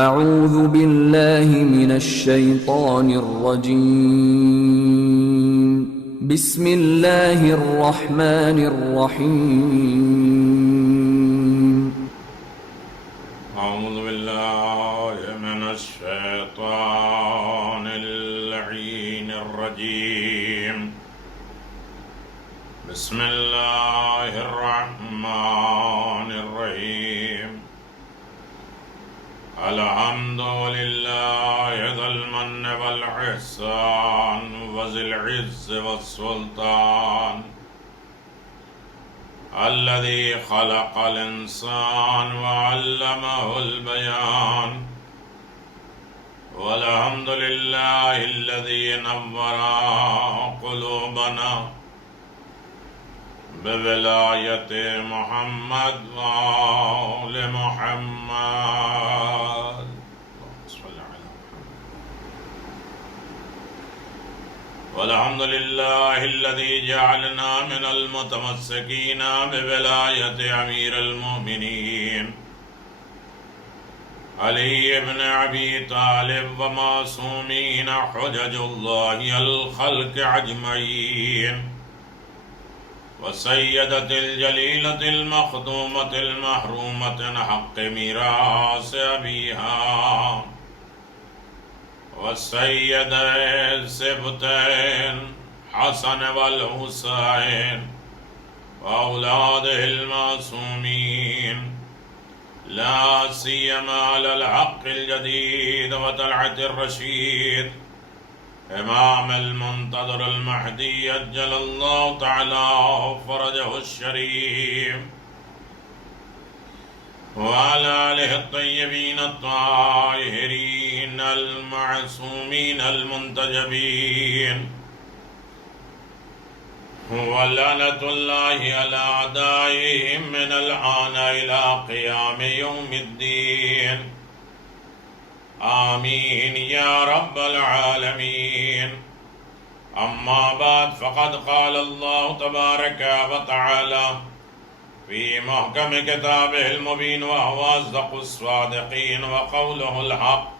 اعوذ باللہ من الشیطان الرجیم بسم اللہ الرحمن الرحیم اعوذ باللہ من الشیطان اللعین الرجیم بسم اللہ الرحمن الرحیم الحمد للہ ذی المن والاحسان وذی العز والسلطان الذي خلق الإنسان وعلمه البيان والحمد لله الذي نور قلوبنا بولاية محمد وآل محمد والحمد لله الذي جعلنا من المتمسكين بولاية أمير المؤمنين علي بن أبي طالب ومعصومين حجج الله الخلق أجمعين وسيدة الجليلة المخدومة المحرومة حق ميراث أبيها والسيد السبتين حسن والحسين وأولاده المعصومين لا سيما على الحق الجديد وطلعة الرشيد إمام المنتظر المهدي أجل الله تعالى فرجه الشريف وعلى آله الطيبين الطاهرين المعصومين المنتجبين ولعنة الله على أعدائهم من الآن إلى قيام يوم الدين آمين يا رب العالمين. أما بعد فقد قال الله تبارك وتعالى في محكم كتابه المبين وهو أصدق الصادقين وقوله الحق.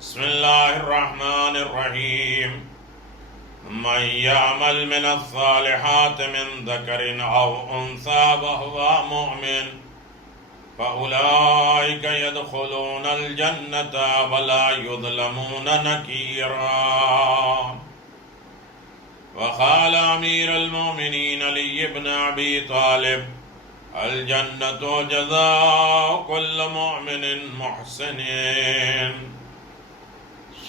بسم الله الرحمن الرحيم. من يعمل من الصالحات من ذكر أو أنثى وهو مؤمن فأولئك يدخلون الجنة ولا يظلمون نكيرا. وقال أمير المؤمنين علي بن أبي طالب الجنة جزاء كل مؤمن محسن.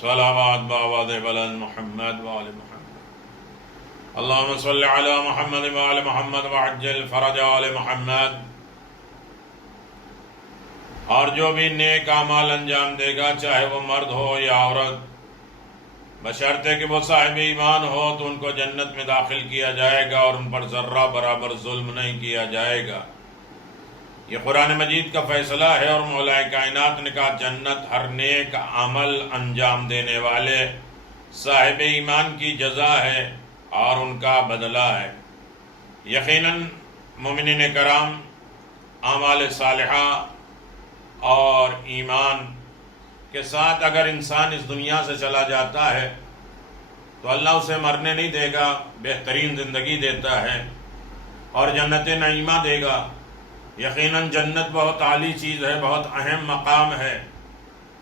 صلوات بآواز بلند محمد وآل محمد. اللهم صل على محمد وآل محمد وعجل فرج آل محمد. اور جو بھی نیک اعمال انجام دے گا چاہے وہ مرد ہو یا عورت بشرطے کہ وہ صاحب ایمان ہو تو ان کو جنت میں داخل کیا جائے گا اور ان پر ذرہ برابر ظلم نہیں کیا جائے گا. یہ قرآن مجید کا فیصلہ ہے اور مولا کائنات نے کہا جنت ہر نیک عمل انجام دینے والے صاحب ایمان کی جزا ہے اور ان کا بدلہ ہے. یقیناً مومنین کرام اعمال صالحہ اور ایمان کے ساتھ اگر انسان اس دنیا سے چلا جاتا ہے تو اللہ اسے مرنے نہیں دے گا، بہترین زندگی دیتا ہے اور جنت نعیمہ دے گا. یقیناً جنت بہت عالی چیز ہے، بہت اہم مقام ہے،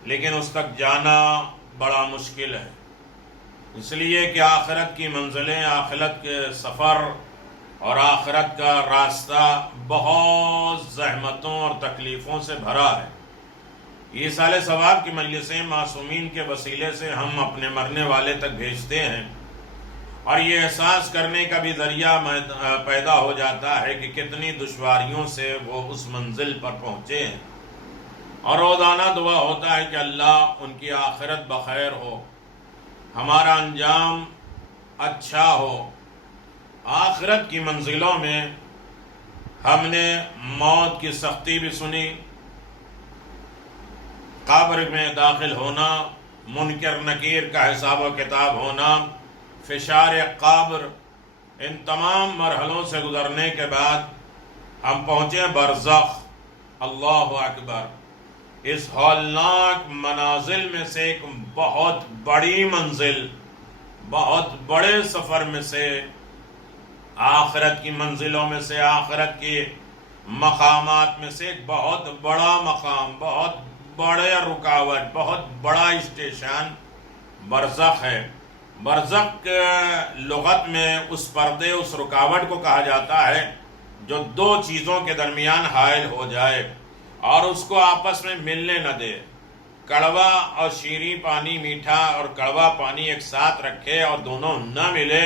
لیکن اس تک جانا بڑا مشکل ہے، اس لیے کہ آخرت کی منزلیں، آخرت کے سفر اور آخرت کا راستہ بہت زحمتوں اور تکلیفوں سے بھرا ہے. یہ سال ثواب کی مجلسیں معصومین کے وسیلے سے ہم اپنے مرنے والے تک بھیجتے ہیں اور یہ احساس کرنے کا بھی ذریعہ پیدا ہو جاتا ہے کہ کتنی دشواریوں سے وہ اس منزل پر پہنچے ہیں. اور روزانہ دعا ہوتا ہے کہ اللہ ان کی آخرت بخیر ہو، ہمارا انجام اچھا ہو. آخرت کی منزلوں میں ہم نے موت کی سختی بھی سنی، قبر میں داخل ہونا، منکر نکیر کا حساب و کتاب ہونا، فشار قبر، ان تمام مرحلوں سے گزرنے کے بعد ہم پہنچے برزخ. اللہ اکبر. اس ہولناک منازل میں سے ایک بہت بڑی منزل، بہت بڑے سفر میں سے، آخرت کی منزلوں میں سے، آخرت کی مقامات میں سے ایک بہت بڑا مقام، بہت بڑے رکاوٹ، بہت بڑا اسٹیشن برزخ ہے۔ برزخ لغت میں اس پردے، اس رکاوٹ کو کہا جاتا ہے جو دو چیزوں کے درمیان حائل ہو جائے اور اس کو آپس میں ملنے نہ دے۔ کڑوا اور شیریں پانی، میٹھا اور کڑوا پانی ایک ساتھ رکھے اور دونوں نہ ملے،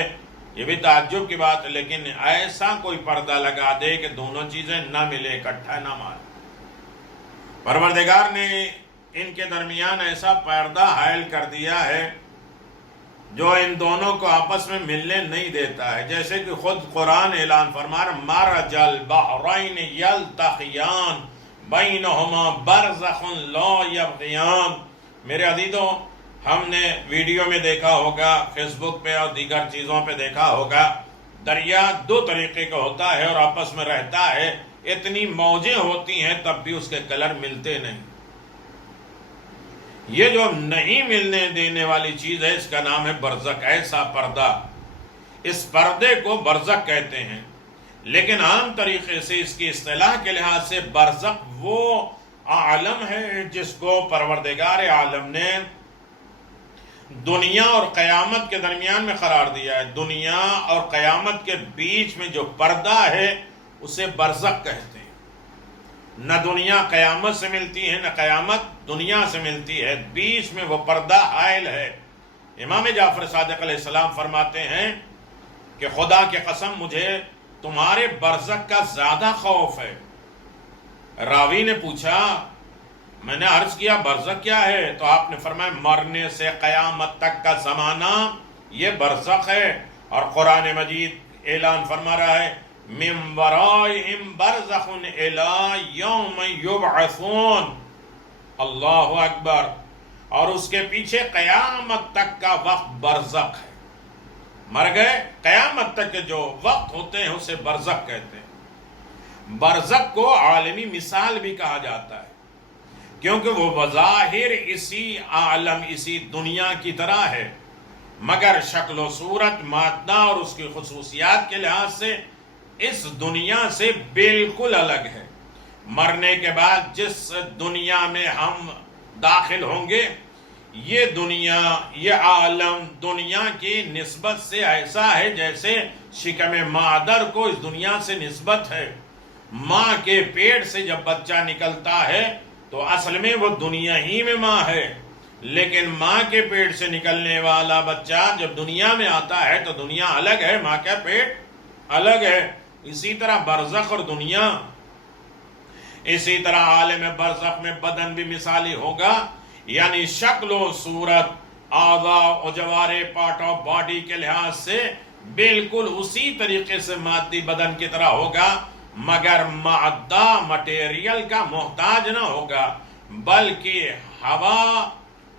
یہ بھی تعجب کی بات ہے، لیکن ایسا کوئی پردہ لگا دے کہ دونوں چیزیں نہ ملے، اکٹھا نہ مارے۔ پروردگار نے ان کے درمیان ایسا پردہ حائل کر دیا ہے جو ان دونوں کو آپس میں ملنے نہیں دیتا ہے، جیسے کہ خود قرآن اعلان فرما رہا، مرج البحرین یلتقیان بینہما برزخ لا یبغیان۔ میرے عزیزوں، ہم نے ویڈیو میں دیکھا ہوگا، فیس بک پہ اور دیگر چیزوں پہ دیکھا ہوگا، دریا دو طریقے کا ہوتا ہے اور آپس میں رہتا ہے، اتنی موجیں ہوتی ہیں تب بھی اس کے کلر ملتے نہیں۔ یہ جو نہیں ملنے دینے والی چیز ہے، اس کا نام ہے برزخ، ایسا پردہ۔ اس پردے کو برزخ کہتے ہیں، لیکن عام طریقے سے اس کی اصطلاح کے لحاظ سے برزخ وہ عالم ہے جس کو پروردگار عالم نے دنیا اور قیامت کے درمیان میں قرار دیا ہے۔ دنیا اور قیامت کے بیچ میں جو پردہ ہے اسے برزخ کہتے ہیں۔ نہ دنیا قیامت سے ملتی ہے، نہ قیامت دنیا سے ملتی ہے، بیچ میں وہ پردہ حائل ہے۔ امام جعفر صادق علیہ السلام فرماتے ہیں کہ خدا کی قسم مجھے تمہارے برزخ کا زیادہ خوف ہے۔ راوی نے پوچھا، میں نے عرض کیا برزخ کیا ہے؟ تو آپ نے فرمایا مرنے سے قیامت تک کا زمانہ یہ برزخ ہے۔ اور قرآن مجید اعلان فرما رہا ہے من ورائہم برزخ الی یوم یبعثون، اللہ اکبر، اور اس کے پیچھے قیامت تک کا وقت برزخ ہے۔ مر گئے، قیامت تک کے جو وقت ہوتے ہیں اسے برزخ کہتے ہیں۔ برزخ کو عالمی مثال بھی کہا جاتا ہے کیونکہ وہ بظاہر اسی عالم، اسی دنیا کی طرح ہے، مگر شکل و صورت، مادہ اور اس کی خصوصیات کے لحاظ سے اس دنیا سے بالکل الگ ہے۔ مرنے کے بعد جس دنیا میں ہم داخل ہوں گے، یہ دنیا، یہ عالم دنیا کی نسبت سے ایسا ہے جیسے شکم مادر کو اس دنیا سے نسبت ہے۔ ماں کے پیٹ سے جب بچہ نکلتا ہے تو اصل میں وہ دنیا ہی میں ماں ہے، لیکن ماں کے پیٹ سے نکلنے والا بچہ جب دنیا میں آتا ہے تو دنیا الگ ہے، ماں کا پیٹ الگ ہے۔ اسی طرح برزخ اور دنیا، اسی طرح عالم برزخ میں بدن بھی مثالی ہوگا، یعنی شکل و صورت، اعضاء و جوارے، پارٹ آف باڈی کے لحاظ سے بالکل اسی طریقے سے مادی بدن کی طرح ہوگا، مگر مادہ مٹیریل کا محتاج نہ ہوگا، بلکہ ہوا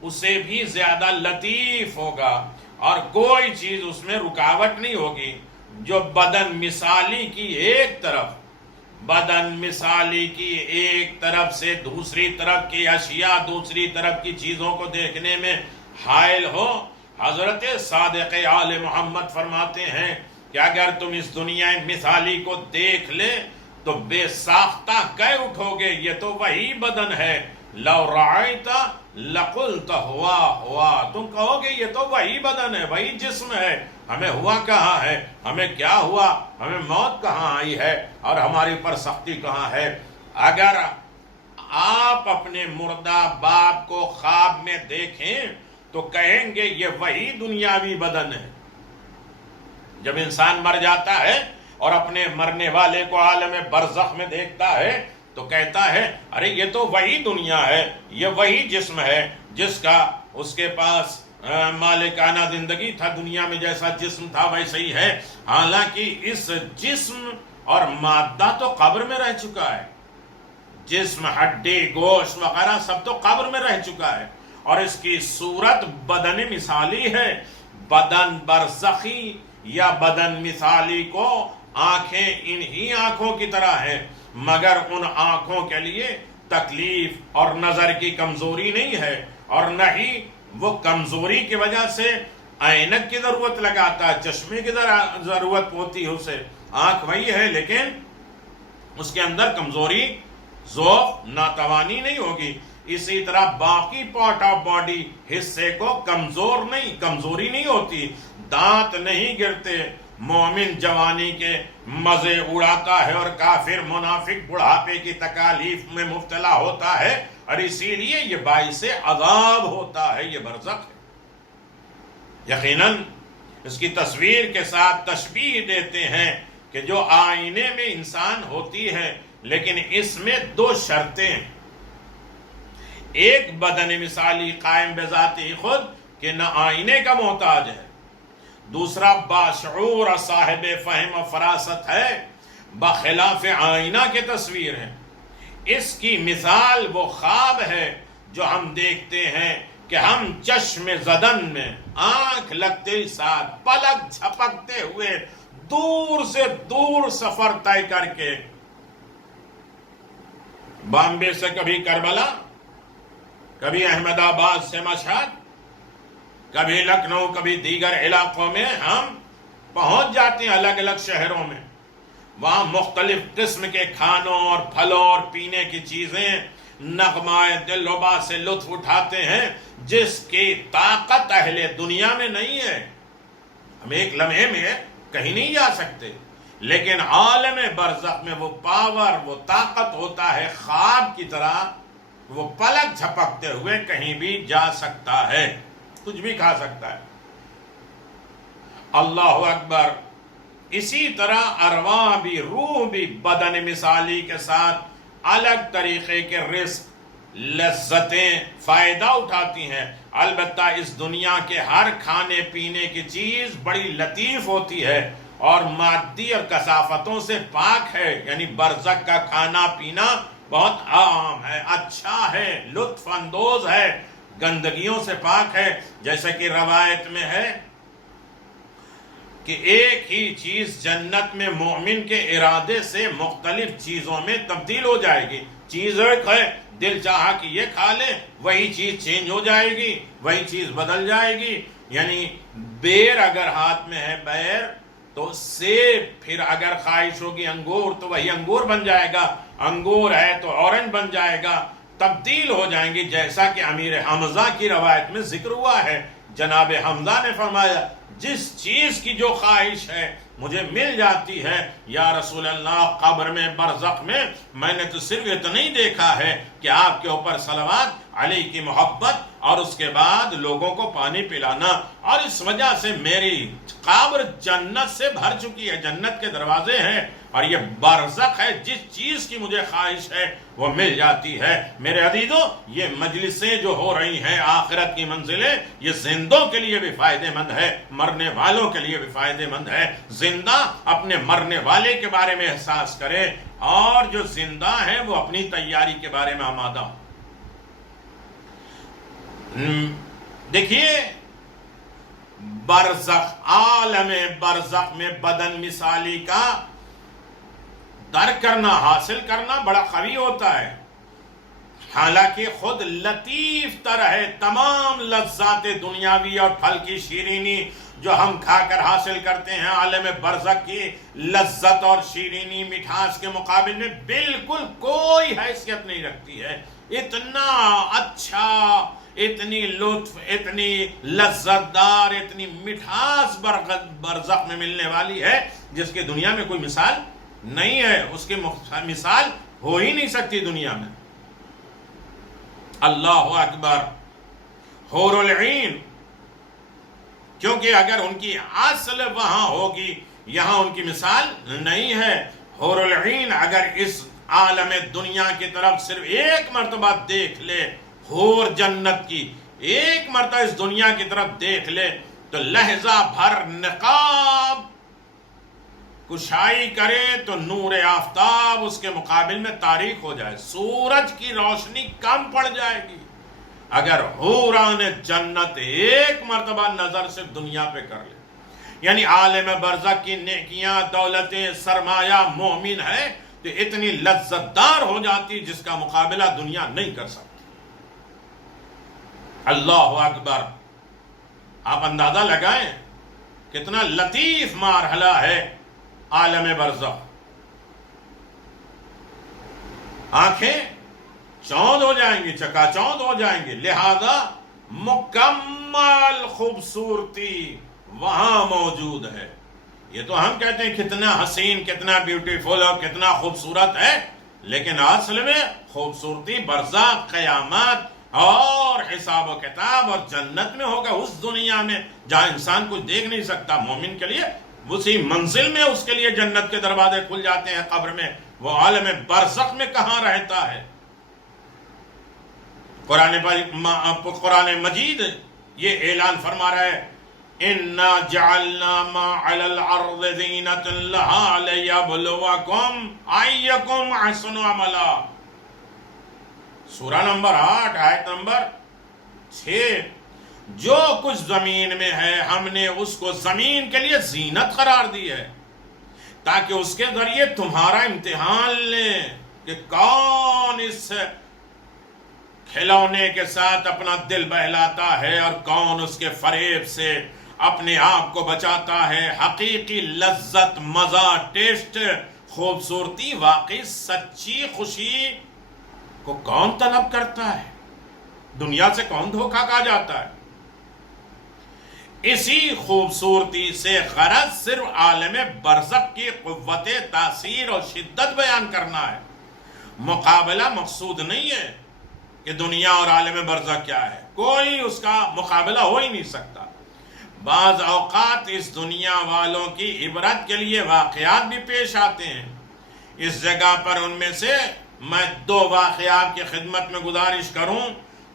اسے بھی زیادہ لطیف ہوگا اور کوئی چیز اس میں رکاوٹ نہیں ہوگی۔ جو بدن مثالی کی ایک طرف، بدن مثالی کی ایک طرف سے دوسری طرف کی اشیاء، دوسری طرف کی چیزوں کو دیکھنے میں حائل ہو، حضرت صادق آل محمد فرماتے ہیں کہ اگر تم اس دنیا مثالی کو دیکھ لے تو بے ساختہ کہہ اٹھو گے یہ تو وہی بدن ہے، لو رأیت لقلت ہوا ہوا، تم کہو گے یہ تو وہی بدن ہے، وہی جسم ہے، ہمیں ہوا کہاں ہے، ہمیں کیا ہوا، ہمیں موت کہاں آئی ہے اور ہماری اوپر سختی کہاں ہے۔ اگر آپ اپنے مردہ باپ کو خواب میں دیکھیں تو کہیں گے یہ وہی دنیاوی بدن ہے۔ جب انسان مر جاتا ہے اور اپنے مرنے والے کو عالم برزخ میں دیکھتا ہے تو کہتا ہے ارے یہ تو وہی دنیا ہے، یہ وہی جسم ہے جس کا اس کے پاس مالکانہ زندگی تھا، دنیا میں جیسا جسم تھا ویسا ہی ہے، حالانکہ اس جسم اور مادہ تو قبر میں رہ چکا ہے، جسم، ہڈی، گوشت وغیرہ سب تو قبر میں رہ چکا ہے، اور اس کی صورت بدن مثالی ہے۔ بدن برزخی یا بدن مثالی کو آنکھیں انہی آنکھوں کی طرح ہیں، مگر ان آنکھوں کے لیے تکلیف اور نظر کی کمزوری نہیں ہے، اور نہ ہی وہ کمزوری کی وجہ سے اینک کی ضرورت لگاتا ہے، چشمے کی ضرورت ہوتی ہے اسے، آنکھ وہی ہے لیکن اس کے اندر کمزوری، ضعف، ناتوانی نہیں ہوگی۔ اسی طرح باقی پارٹ آف باڈی حصے کو کمزوری نہیں ہوتی، دانت نہیں گرتے، مومن جوانی کے مزے اڑاتا ہے اور کافر منافق بڑھاپے کی تکالیف میں مبتلا ہوتا ہے، اور اسی لیے یہ باعث عذاب ہوتا ہے، یہ برزخ ہے۔ یقیناً اس کی تصویر کے ساتھ تشبیہ دیتے ہیں کہ جو آئینے میں انسان ہوتی ہے، لیکن اس میں دو شرطیں، ایک بدن مثالی قائم بذات خود کہ نہ آئینے کا محتاج ہے، دوسرا باشعور صاحب فہم و فراست ہے، بخلاف آئینہ کے تصویر ہے۔ اس کی مثال وہ خواب ہے جو ہم دیکھتے ہیں کہ ہم چشم زدن میں آنکھ لگتے ہی ساتھ پلک جھپکتے ہوئے دور سے دور سفر طے کر کے بامبے سے کبھی کربلا، کبھی احمد آباد سے مشہد، کبھی لکھنؤ، کبھی دیگر علاقوں میں ہم پہنچ جاتے ہیں، الگ الگ شہروں میں، وہاں مختلف قسم کے کھانوں اور پھلوں اور پینے کی چیزیں، نغمائے دل ربا سے لطف اٹھاتے ہیں جس کی طاقت اہل دنیا میں نہیں ہے۔ ہم ایک لمحے میں کہیں نہیں جا سکتے، لیکن عالم برزخ میں وہ پاور، وہ طاقت ہوتا ہے، خواب کی طرح وہ پلک جھپکتے ہوئے کہیں بھی جا سکتا ہے، کچھ بھی کھا سکتا ہے۔ اللہ اکبر۔ اسی طرح ارواح بھی، روح بھی بدن مثالی کے ساتھ الگ طریقے کے رزق، لذتیں، فائدہ اٹھاتی ہیں۔ البتہ اس دنیا کے ہر کھانے پینے کی چیز بڑی لطیف ہوتی ہے اور مادی اور کثافتوں سے پاک ہے، یعنی برزخ کا کھانا پینا بہت عام ہے، اچھا ہے، لطف اندوز ہے، گندگیوں سے پاک ہے۔ جیسا کہ روایت میں ہے کہ ایک ہی چیز جنت میں مومن کے ارادے سے مختلف چیزوں میں تبدیل ہو جائے گی۔ چیز ایک ہے، دل چاہا کہ یہ کھا لے، وہی چیز چینج ہو جائے گی، وہی چیز بدل جائے گی۔ یعنی بیر اگر ہاتھ میں ہے بیر تو سیب، پھر اگر خواہش ہوگی انگور تو وہی انگور بن جائے گا، انگور ہے تو اورنج بن جائے گا، تبدیل ہو جائیں گی۔ جیسا کہ امیر حمزہ کی روایت میں ذکر ہوا ہے، جناب حمزہ نے فرمایا جس چیز کی جو خواہش ہے مجھے مل جاتی ہے یا رسول اللہ، قبر میں برزخ میں نے تو صرف اتنا نہیں دیکھا ہے کہ آپ کے اوپر صلوات علی کی محبت اور اس کے بعد لوگوں کو پانی پلانا، اور اس وجہ سے میری قبر جنت سے بھر چکی ہے، جنت کے دروازے ہیں، اور یہ برزخ ہے، جس چیز کی مجھے خواہش ہے وہ مل جاتی ہے۔ میرے عزیزو، یہ مجلسیں جو ہو رہی ہیں، آخرت کی منزلیں، یہ زندوں کے لیے بھی فائدہ مند ہے، مرنے والوں کے لیے بھی فائدہ مند ہے۔ زندہ اپنے مرنے والے کے بارے میں احساس کرے، اور جو زندہ ہیں وہ اپنی تیاری کے بارے میں آمادہ ہوں۔ دیکھیے، برزخ، عالم برزخ میں بدن مثالی کا درک کرنا، حاصل کرنا بڑا قوی ہوتا ہے، حالانکہ خود لطیف تر ہے۔ تمام لذات دنیاوی اور پھل کی شیرینی جو ہم کھا کر حاصل کرتے ہیں، عالم برزخ کی لذت اور شیرینی مٹھاس کے مقابل میں بالکل کوئی حیثیت نہیں رکھتی ہے۔ اتنا اچھا، اتنی لطف، اتنی لذت دار، اتنی مٹھاس برزخ میں ملنے والی ہے جس کی دنیا میں کوئی مثال نہیں ہے، اس کی مثال ہو ہی نہیں سکتی دنیا میں۔ اللہ اکبر۔ حور العین، کیونکہ اگر ان کی اصل وہاں ہوگی، یہاں ان کی مثال نہیں ہے۔ حور العین اگر اس عالم دنیا کی طرف صرف ایک مرتبہ دیکھ لے، حور جنت کی ایک مرتبہ اس دنیا کی طرف دیکھ لے تو لحظہ بھر نقاب کشائی کرے تو نور آفتاب اس کے مقابل میں تاریک ہو جائے، سورج کی روشنی کم پڑ جائے گی۔ اگر حوران جنت ایک مرتبہ نظر صرف دنیا پہ کر لے، یعنی عالم برزخ کی نیکیاں، دولتیں، سرمایہ مومن ہے تو اتنی لذت دار ہو جاتی جس کا مقابلہ دنیا نہیں کر سکتی۔ اللہ اکبر! آپ اندازہ لگائیں کتنا لطیف مرحلہ ہے عالم برزخ۔ آنکھیں چوند ہو جائیں گی، چکا چوند ہو جائیں گی، لہذا مکمل خوبصورتی وہاں موجود ہے۔ یہ تو ہم کہتے ہیں کتنا حسین، کتنا بیوٹیفل اور کتنا خوبصورت ہے، لیکن اصل میں خوبصورتی برزخ، قیامت اور حساب و کتاب اور جنت میں ہوگا، اس دنیا میں جہاں انسان کچھ دیکھ نہیں سکتا۔ مومن کے لیے اسی منزل میں اس کے لیے جنت کے دروازے کھل جاتے ہیں قبر میں، وہ عالم برزخ میں کہاں رہتا ہے؟ قرآن مجید یہ اعلان فرما رہا ہے اِنَّا جَعَلْنَا مَا عَلَى الْأَرْضِ زِينَةً لَهَا لِيَبْلُوَكُمْ أَيُّكُمْ أَحْسَنُ عَمَلًا۔ سورہ نمبر 8 آیت نمبر 6۔ جو کچھ زمین میں ہے ہم نے اس کو زمین کے لیے زینت قرار دی ہے تاکہ اس کے ذریعے تمہارا امتحان لیں کہ کون اس کھلونے کے ساتھ اپنا دل بہلاتا ہے اور کون اس کے فریب سے اپنے آپ کو بچاتا ہے۔ حقیقی لذت، مزہ، ٹیسٹ، خوبصورتی، واقعی سچی خوشی کو کون طلب کرتا ہے؟ دنیا سے کون دھوکہ کھا جاتا ہے؟ اسی خوبصورتی سے غرض صرف عالم برزخ کی قوت تاثیر اور شدت بیان کرنا ہے۔ مقابلہ مقصود نہیں ہے کہ دنیا اور عالم برزخ کیا ہے، کوئی اس کا مقابلہ ہو ہی نہیں سکتا۔ بعض اوقات اس دنیا والوں کی عبرت کے لیے واقعات بھی پیش آتے ہیں۔ اس جگہ پر ان میں سے میں 2 واقعات کی خدمت میں گزارش کروں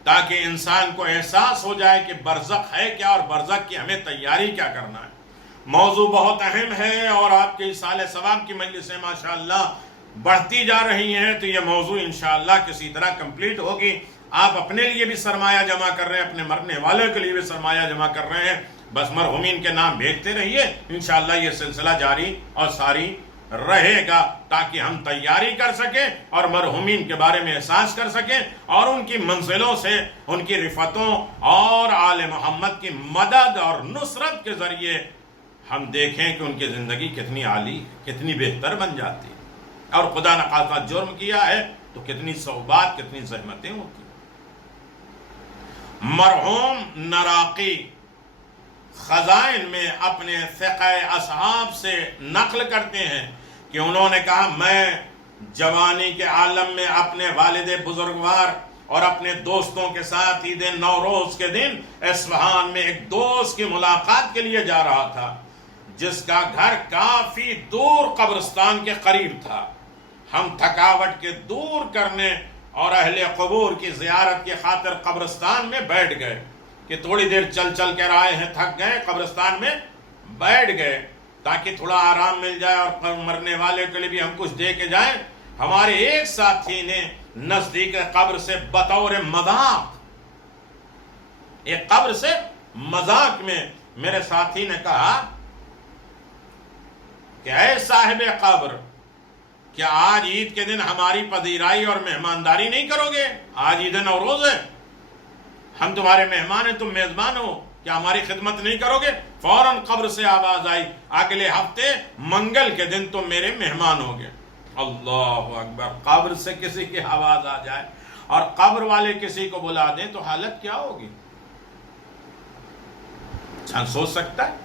تاکہ انسان کو احساس ہو جائے کہ برزخ ہے کیا اور برزخ کی ہمیں تیاری کیا کرنا ہے۔ موضوع بہت اہم ہے اور آپ کے سال ثواب کی مجلسیں ماشاءاللہ بڑھتی جا رہی ہیں، تو یہ موضوع انشاءاللہ کسی طرح کمپلیٹ ہوگی۔ آپ اپنے لیے بھی سرمایہ جمع کر رہے ہیں، اپنے مرنے والوں کے لیے بھی سرمایہ جمع کر رہے ہیں، بس مرحومین کے نام بھیجتے رہیے، انشاءاللہ یہ سلسلہ جاری اور ساری رہے گا تاکہ ہم تیاری کر سکیں اور مرحومین کے بارے میں احساس کر سکیں اور ان کی منزلوں سے، ان کی رفتوں اور آل محمد کی مدد اور نصرت کے ذریعے ہم دیکھیں کہ ان کی زندگی کتنی عالی، کتنی بہتر بن جاتی ہے، اور خدا نخواستہ جرم کیا ہے تو کتنی صعوبات، کتنی زحمتیں ہوتی ہیں۔ مرحوم نراقی خزائن میں اپنے فقہ اصحاب سے نقل کرتے ہیں کہ انہوں نے کہا میں جوانی کے عالم میں اپنے والد بزرگوار اور اپنے دوستوں کے ساتھ عید نوروز کے دن اصفہان میں ایک دوست کی ملاقات کے لیے جا رہا تھا جس کا گھر کافی دور قبرستان کے قریب تھا۔ ہم تھکاوٹ کے دور کرنے اور اہل قبور کی زیارت کی خاطر قبرستان میں بیٹھ گئے کہ تھوڑی دیر چل چل کر آئے ہیں، تھک گئے، قبرستان میں بیٹھ گئے تاکہ تھوڑا آرام مل جائے اور مرنے والے کے لیے بھی ہم کچھ دے کے جائیں۔ ہمارے ایک ساتھی نے نزدیک قبر سے بطور مذاق، ایک قبر سے مذاق میں میرے ساتھی نے کہا کہ اے صاحب قبر، کیا آج عید کے دن ہماری پذیرائی اور مہمانداری نہیں کرو گے؟ آج عید نوروز ہے، ہم تمہارے مہمان ہیں، تم میزبان ہو، کیا ہماری خدمت نہیں کرو گے؟ فوراً قبر سے آواز آئی اگلے ہفتے منگل کے دن تم میرے مہمان ہوگے۔ اللہ اکبر! قبر سے کسی کی آواز آ جائے اور قبر والے کسی کو بلا دیں تو حالت کیا ہوگی؟ انسان سوچ سکتا ہے؟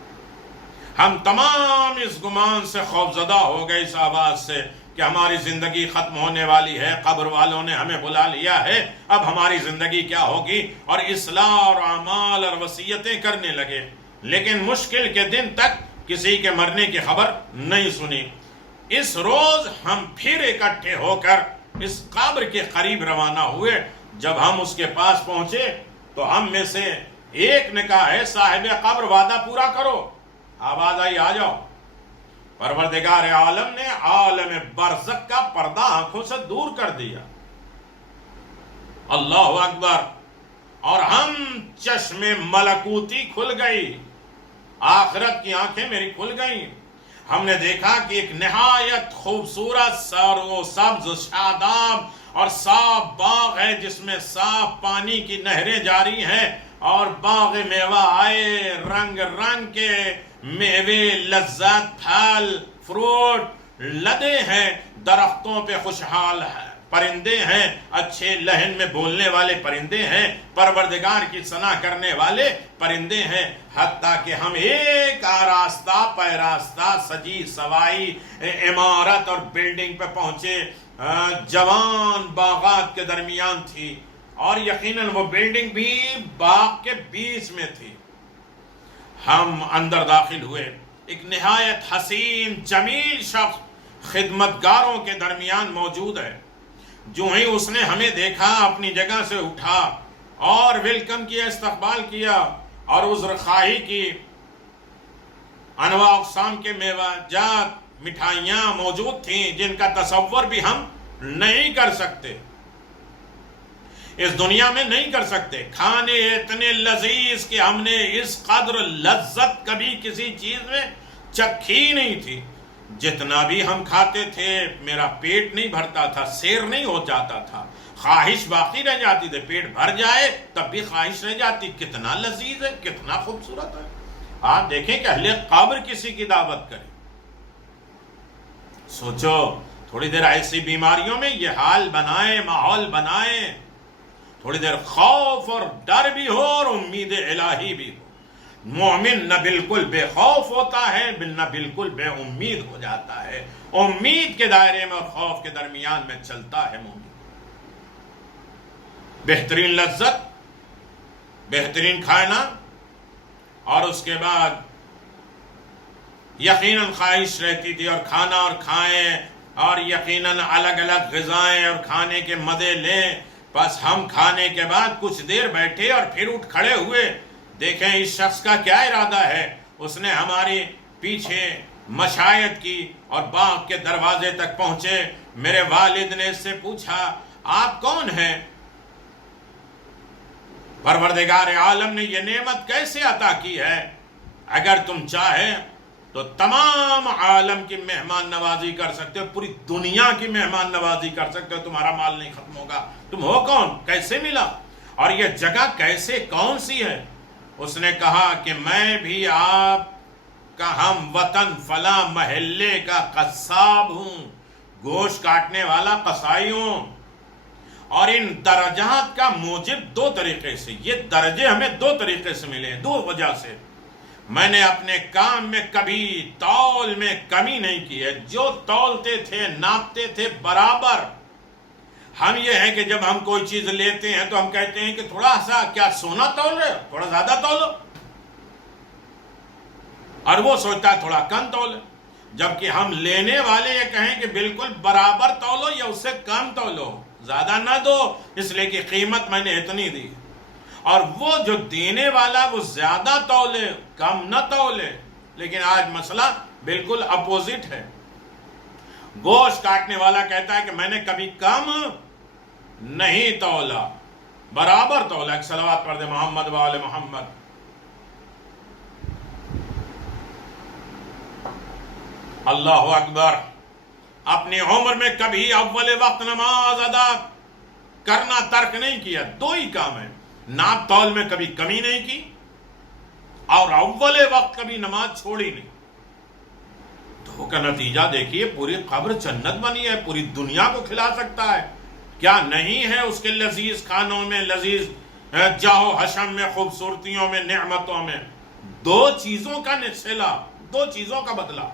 ہم تمام اس گمان سے خوفزدہ ہو گئے اس آواز سے کہ ہماری زندگی ختم ہونے والی ہے، قبر والوں نے ہمیں بلا لیا ہے، اب ہماری زندگی کیا ہوگی، اور اصلاح اور اعمال اور وصیتیں کرنے لگے، لیکن مشکل کے دن تک کسی کے مرنے کی خبر نہیں سنی۔ اس روز ہم پھر اکٹھے ہو کر اس قبر کے قریب روانہ ہوئے۔ جب ہم اس کے پاس پہنچے تو ہم میں سے ایک نے کہا ہے صاحب قبر وعدہ پورا کرو۔ آواز آئی آ جاؤ۔ پروردگار عالم نے عالم برزخ کا پردہ آنکھوں سے دور کر دیا۔ اللہ اکبر! اور ہم چشم ملکوتی کھل گئی، آخرت کی آنکھیں میری کھل گئیں۔ ہم نے دیکھا کہ ایک نہایت خوبصورت سرو سبز شاداب اور صاف باغ ہے جس میں صاف پانی کی نہریں جاری ہیں، اور باغ میوہ آئے، رنگ رنگ کے میوے، لذت، پھل، فروٹ لدے ہیں، درختوں پہ خوشحال ہے، پرندے ہیں، اچھے لہن میں بولنے والے پرندے ہیں، پروردگار کی ثنا کرنے والے پرندے ہیں، حتیٰ کہ ہم ایک آراستہ پیراستہ سجی سوائی عمارت اور بلڈنگ پہ پہنچے، جوان باغات کے درمیان تھی، اور یقیناً وہ بلڈنگ بھی باغ کے بیچ میں تھی۔ ہم اندر داخل ہوئے، ایک نہایت حسین جمیل شخص خدمتگاروں کے درمیان موجود ہے۔ جو ہی اس نے ہمیں دیکھا اپنی جگہ سے اٹھا اور ویلکم کیا، استقبال کیا، اور عذر خواہی کی۔ انواع اقسام کے میوہ جات، مٹھائیاں موجود تھیں جن کا تصور بھی ہم نہیں کر سکتے، اس دنیا میں نہیں کر سکتے۔ کھانے اتنے لذیذ کہ ہم نے اس قدر لذت کبھی کسی چیز میں چکھی نہیں تھی۔ جتنا بھی ہم کھاتے تھے میرا پیٹ نہیں بھرتا تھا، سیر نہیں ہو جاتا تھا، خواہش باقی رہ جاتی تھی، پیٹ بھر جائے تب بھی خواہش رہ جاتی۔ کتنا لذیذ ہے، کتنا خوبصورت ہے۔ آپ دیکھیں کہ اہل قبر کسی کی دعوت کرے، سوچو تھوڑی دیر ایسی بیماریوں میں یہ حال بنائیں، ماحول بنائیں، تھوڑی دیر خوف اور ڈر بھی ہو اور امید الہی بھی ہو۔ مومن نہ بالکل بے خوف ہوتا ہے نہ بالکل بے امید ہو جاتا ہے، امید کے دائرے میں اور خوف کے درمیان میں چلتا ہے مومن۔ بہترین لذت، بہترین کھانا، اور اس کے بعد یقیناً خواہش رہتی تھی اور کھانا اور کھائیں، اور یقیناً الگ الگ غذائیں اور کھانے کے مزے لیں۔ بس ہم کھانے کے بعد کچھ دیر بیٹھے اور پھر اٹھ کھڑے ہوئے، دیکھیں اس شخص کا کیا ارادہ ہے۔ اس نے ہمارے پیچھے مشایت کی اور باغ کے دروازے تک پہنچے۔ میرے والد نے اس سے پوچھا آپ کون ہیں؟ پروردگار عالم نے یہ نعمت کیسے عطا کی ہے؟ اگر تم چاہے تو تمام عالم کی مہمان نوازی کر سکتے ہو، پوری دنیا کی مہمان نوازی کر سکتے ہو، تمہارا مال نہیں ختم ہوگا۔ تم ہو کون؟ کیسے ملا؟ اور یہ جگہ کیسے کون سی ہے؟ اس نے کہا کہ میں بھی آپ کا ہم وطن فلاں محلے کا قصاب ہوں، گوشت کاٹنے والا قصائی ہوں، اور ان درجات کا موجب دو طریقے سے، یہ درجے ہمیں دو طریقے سے ملے ہیں، دو وجہ سے۔ میں نے اپنے کام میں کبھی تول میں کمی نہیں کی ہے، جو تولتے تھے ناپتے تھے برابر۔ ہم یہ ہے کہ جب ہم کوئی چیز لیتے ہیں تو ہم کہتے ہیں کہ تھوڑا سا کیا سونا تول رہے ہو، تھوڑا زیادہ تولو، اور وہ سوچتا ہے تھوڑا کم تولو، جبکہ ہم لینے والے یہ کہیں کہ بالکل برابر تولو یا اس سے کم تولو، زیادہ نہ دو اس لیے کہ قیمت میں نے اتنی دی، اور وہ جو دینے والا وہ زیادہ تولے کم نہ تولے۔ لیکن آج مسئلہ بالکل اپوزٹ ہے، گوشت کاٹنے والا کہتا ہے کہ میں نے کبھی کم نہیں تولا، برابر تولا۔ ایک صلوات پڑھ دے محمد و آل محمد۔ اللہ اکبر۔ اپنی عمر میں کبھی اول وقت نماز ادا کرنا ترک نہیں کیا، دو ہی کام ہے، ناپ تول میں کبھی کمی نہیں کی اور اول وقت کبھی نماز چھوڑی نہیں۔ دو کا نتیجہ دیکھیے، پوری قبر جنت بنی ہے، پوری دنیا کو کھلا سکتا ہے، کیا نہیں ہے اس کے لذیذ کھانوں میں، لذیذ جاہ و حشم میں، خوبصورتیوں میں، نعمتوں میں۔ دو چیزوں کا صلہ، دو چیزوں کا بدلہ۔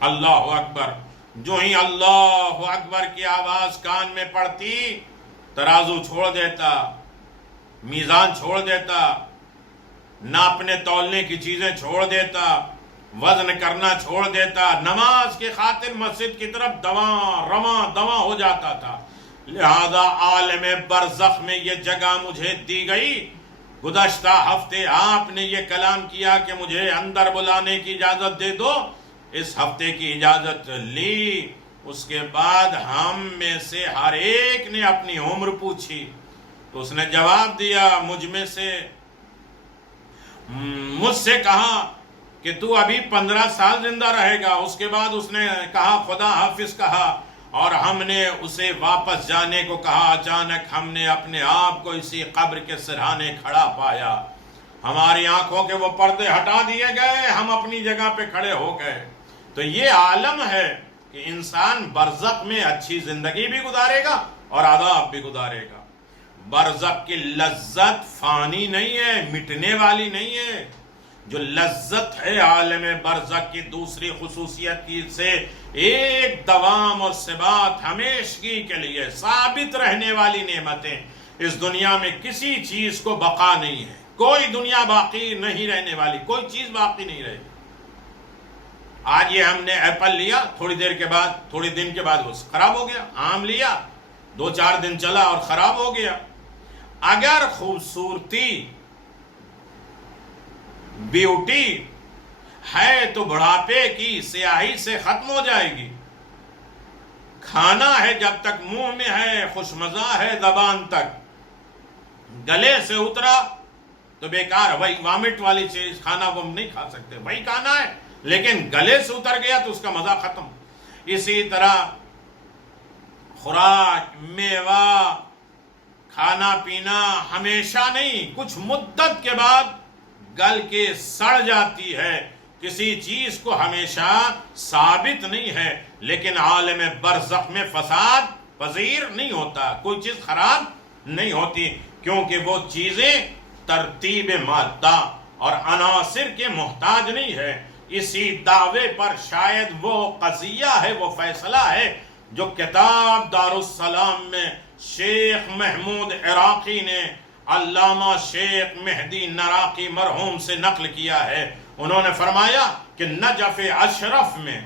اللہ اکبر۔ جو ہی اللہ اکبر کی آواز کان میں پڑتی، ترازو چھوڑ دیتا، میزان چھوڑ دیتا، ناپنے تولنے کی چیزیں چھوڑ دیتا، وزن کرنا چھوڑ دیتا، نماز کی خاطر مسجد کی طرف رواں ہو جاتا تھا۔ لہذا عالم برزخ میں یہ جگہ مجھے دی گئی۔ گزشتہ ہفتے آپ نے یہ کلام کیا کہ مجھے اندر بلانے کی اجازت دے دو، اس ہفتے کی اجازت لی۔ اس کے بعد ہم میں سے ہر ایک نے اپنی عمر پوچھی تو اس نے جواب دیا، مجھ سے کہا کہ تو ابھی 15 سال زندہ رہے گا. اس کے بعد اس نے کہا خدا حافظ کہا اور ہم نے اسے واپس جانے کو کہا. اچانک ہم نے اپنے آپ کو اسی قبر کے سرہانے کھڑا پایا. ہماری آنکھوں کے وہ پردے ہٹا دیے گئے, ہم اپنی جگہ پہ کھڑے ہو گئے. تو یہ عالم ہے کہ انسان برزخ میں اچھی زندگی بھی گزارے گا اور عذاب بھی گزارے گا. برزخ کی لذت فانی نہیں ہے, مٹنے والی نہیں ہے. جو لذت ہے عالم برزخ کی دوسری خصوصیت کی سے ایک دوام اور ثبات, ہمیشگی کے لیے ثابت رہنے والی نعمتیں. اس دنیا میں کسی چیز کو بقا نہیں ہے, کوئی دنیا باقی نہیں رہنے والی, کوئی چیز باقی نہیں رہے گی. آج یہ ہم نے ایپل لیا, تھوڑی دن کے بعد وہ خراب ہو گیا. آم لیا, 2-4 دن چلا اور خراب ہو گیا. اگر خوبصورتی بیوٹی ہے تو بڑھاپے کی سیاہی سے ختم ہو جائے گی. کھانا ہے جب تک منہ میں ہے, خوشمزہ ہے زبان تک, گلے سے اترا تو بیکار. وہی وامٹ والی چیز کھانا وہ نہیں کھا سکتے, وہی کھانا ہے لیکن گلے سے اتر گیا تو اس کا مزہ ختم. اسی طرح خوراک, میوہ, کھانا پینا ہمیشہ نہیں, کچھ مدت کے بعد گل کے سڑ جاتی ہے. کسی چیز کو ہمیشہ ثابت نہیں ہے. لیکن عالم برزخ میں فساد پذیر نہیں ہوتا, کوئی چیز خراب نہیں ہوتی, کیونکہ وہ چیزیں ترتیب مادہ اور عناصر کے محتاج نہیں ہے. اسی دعوے پر شاید وہ قضیہ ہے, وہ فیصلہ ہے جو کتاب دارالسلام میں شیخ محمود عراقی نے علامہ شیخ مہدی نراقی مرحوم سے نقل کیا ہے. انہوں نے فرمایا کہ نجف اشرف میں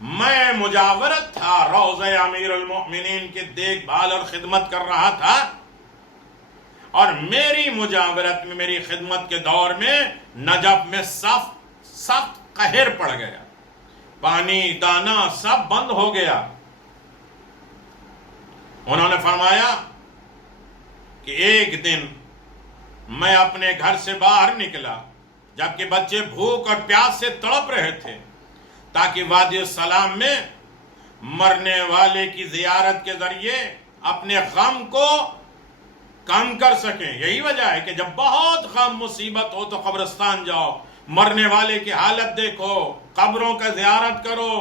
میں مجاورت تھا, روضہ امیر المؤمنین کی دیکھ بھال اور خدمت کر رہا تھا, اور میری مجاورت میں, میری خدمت کے دور میں نجف میں سخت قہر پڑ گیا. پانی دانا سب بند ہو گیا. انہوں نے فرمایا کہ ایک دن میں اپنے گھر سے باہر نکلا جبکہ بچے بھوک اور پیاس سے تڑپ رہے تھے, تاکہ وادی السلام میں مرنے والے کی زیارت کے ذریعے اپنے غم کو کم کر سکیں. یہی وجہ ہے کہ جب بہت غم مصیبت ہو تو قبرستان جاؤ, مرنے والے کی حالت دیکھو, قبروں کا زیارت کرو,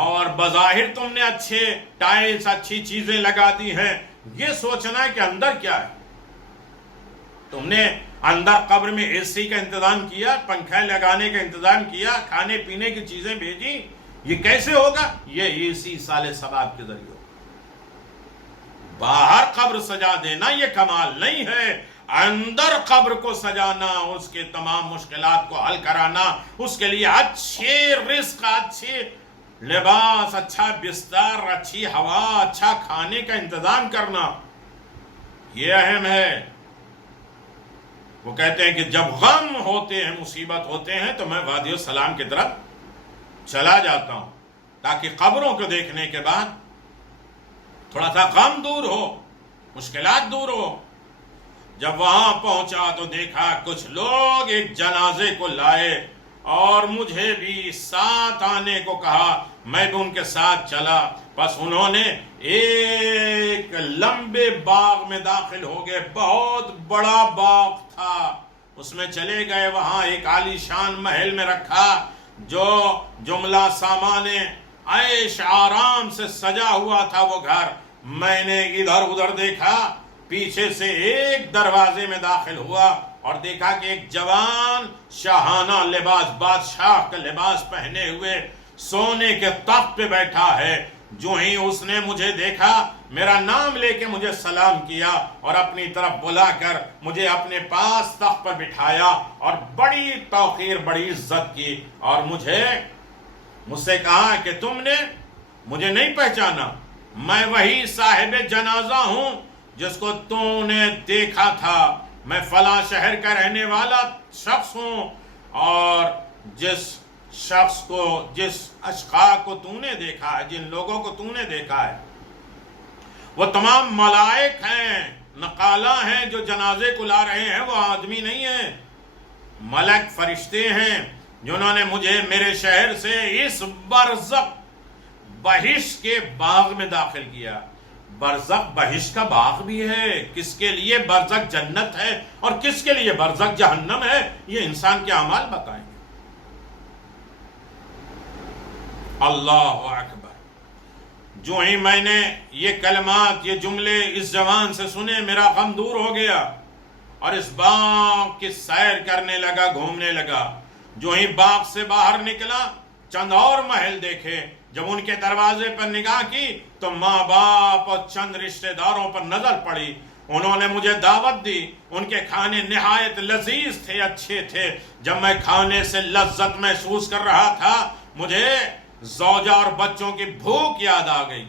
اور بظاہر تم نے اچھے ٹائلز, اچھی چیزیں لگا دی ہیں, یہ سوچنا ہے کہ اندر کیا ہے. تم نے اندر قبر میں اے سی کا انتظام کیا, پنکھا لگانے کا انتظام کیا, کھانے پینے کی چیزیں بھیجی, یہ کیسے ہوگا؟ یہ اسی سال ثواب کے ذریعے. باہر قبر سجا دینا یہ کمال نہیں ہے, اندر قبر کو سجانا, اس کے تمام مشکلات کو حل کرانا, اس کے لیے اچھے رزق, اچھے لباس, اچھا بستر, اچھی ہوا, اچھا کھانے کا انتظام کرنا, یہ اہم ہے. وہ کہتے ہیں کہ جب غم ہوتے ہیں, مصیبت ہوتے ہیں, تو میں وادی السلام کی طرف چلا جاتا ہوں تاکہ قبروں کو دیکھنے کے بعد تھوڑا سا غم دور ہو, مشکلات دور ہو. جب وہاں پہنچا تو دیکھا کچھ لوگ ایک جنازے کو لائے اور مجھے بھی ساتھ آنے کو کہا. میں بھی ان کے ساتھ چلا. بس انہوں نے ایک لمبے باغ میں داخل ہو گئے, بہت بڑا باغ تھا, اس میں چلے گئے. وہاں ایک عالی شان محل میں رکھا جو جملہ سامان عیش آرام سے سجا ہوا تھا وہ گھر. میں نے ادھر ادھر دیکھا, پیچھے سے ایک دروازے میں داخل ہوا اور دیکھا کہ ایک جوان شاہانہ لباس, بادشاہ کا لباس پہنے ہوئے سونے کے تخت پہ بیٹھا ہے. جو ہی اس نے مجھے دیکھا, میرا نام لے کے مجھے سلام کیا اور اپنی طرف بلا کر مجھے اپنے پاس تخت پر بٹھایا اور بڑی توقیر, بڑی عزت کی, اور مجھ سے کہا کہ تم نے مجھے نہیں پہچانا, میں وہی صاحب جنازہ ہوں جس کو تو نے دیکھا تھا. میں فلاں شہر کا رہنے والا شخص ہوں, اور جس اشخاص کو تو نے دیکھا ہے, جن لوگوں کو تو نے دیکھا ہے, وہ تمام ملائک ہیں, نقالہ ہیں جو جنازے کو لا رہے ہیں. وہ آدمی نہیں ہیں, ملک فرشتے ہیں جنہوں نے مجھے میرے شہر سے اس برزخ بہشت کے باغ میں داخل کیا۔ برزخ بہشت کا باغ بھی ہے، کس کے لیے برزخ جنت ہے اور کس کے لیے برزخ جہنم ہے، یہ انسان کے اعمال بتائیں گے۔ اللہ اکبر! جو ہی میں نے یہ کلمات، یہ جملے اس زبان سے سنے، میرا غم دور ہو گیا اور اس باغ کی سیر کرنے لگا، گھومنے لگا۔ جو ہی باغ سے باہر نکلا، چند اور محل دیکھے۔ جب ان کے دروازے پر نگاہ کی تو ماں باپ اور چند رشتہ داروں پر نظر پڑی۔ انہوں نے مجھے دعوت دی، ان کے کھانے نہایت لذیذ تھے، اچھے تھے۔ جب میں کھانے سے لذت محسوس کر رہا تھا، مجھے زوجہ اور بچوں کی بھوک یاد آ گئی۔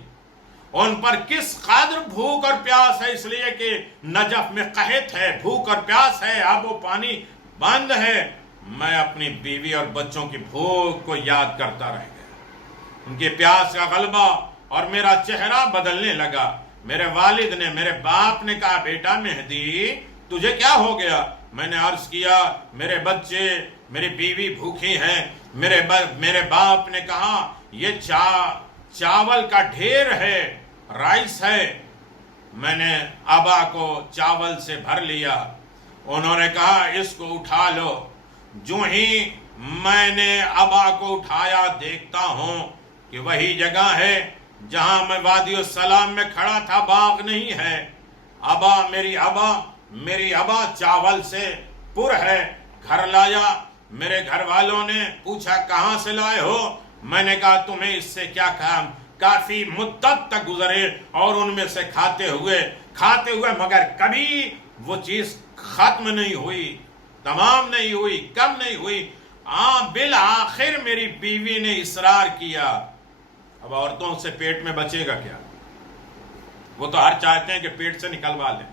ان پر کس قدر بھوک اور پیاس ہے، اس لیے کہ نجف میں قحط ہے، بھوک اور پیاس ہے، آب و پانی بند ہے۔ میں اپنی بیوی اور بچوں کی بھوک کو یاد کرتا رہ گیا۔ ان کی پیاس کا غلبہ اور میرا چہرہ بدلنے لگا۔ میرے والد نے، میرے باپ نے کہا، بیٹا مہدی تجھے کیا ہو گیا؟ میں نے عرض کیا، میرے بچے، میری بیوی بھوکھی ہیں۔ میرے باپ نے کہا، یہ چاول کا ڈھیر ہے، رائس ہے۔ میں نے ابا کو چاول سے بھر لیا۔ انہوں نے کہا، اس کو اٹھا لو۔ جو ہی میں نے ابا کو اٹھایا، دیکھتا ہوں کہ وہی جگہ ہے جہاں میں وادی السلام میں کھڑا تھا، باغ نہیں ہے۔ میری ابا چاول سے پر ہے۔ گھر لایا۔ میرے گھر والوں نے پوچھا، کہاں سے لائے ہو؟ میں نے کہا، تمہیں اس سے کیا کام؟ کافی مدت تک گزرے اور ان میں سے کھاتے ہوئے مگر کبھی وہ چیز ختم نہیں ہوئی، تمام نہیں ہوئی، کم نہیں ہوئی۔ بالآخر میری بیوی نے اصرار کیا۔ اب عورتوں سے پیٹ میں بچے گا کیا؟ وہ تو ہر چاہتے ہیں کہ پیٹ سے نکلوا لیں۔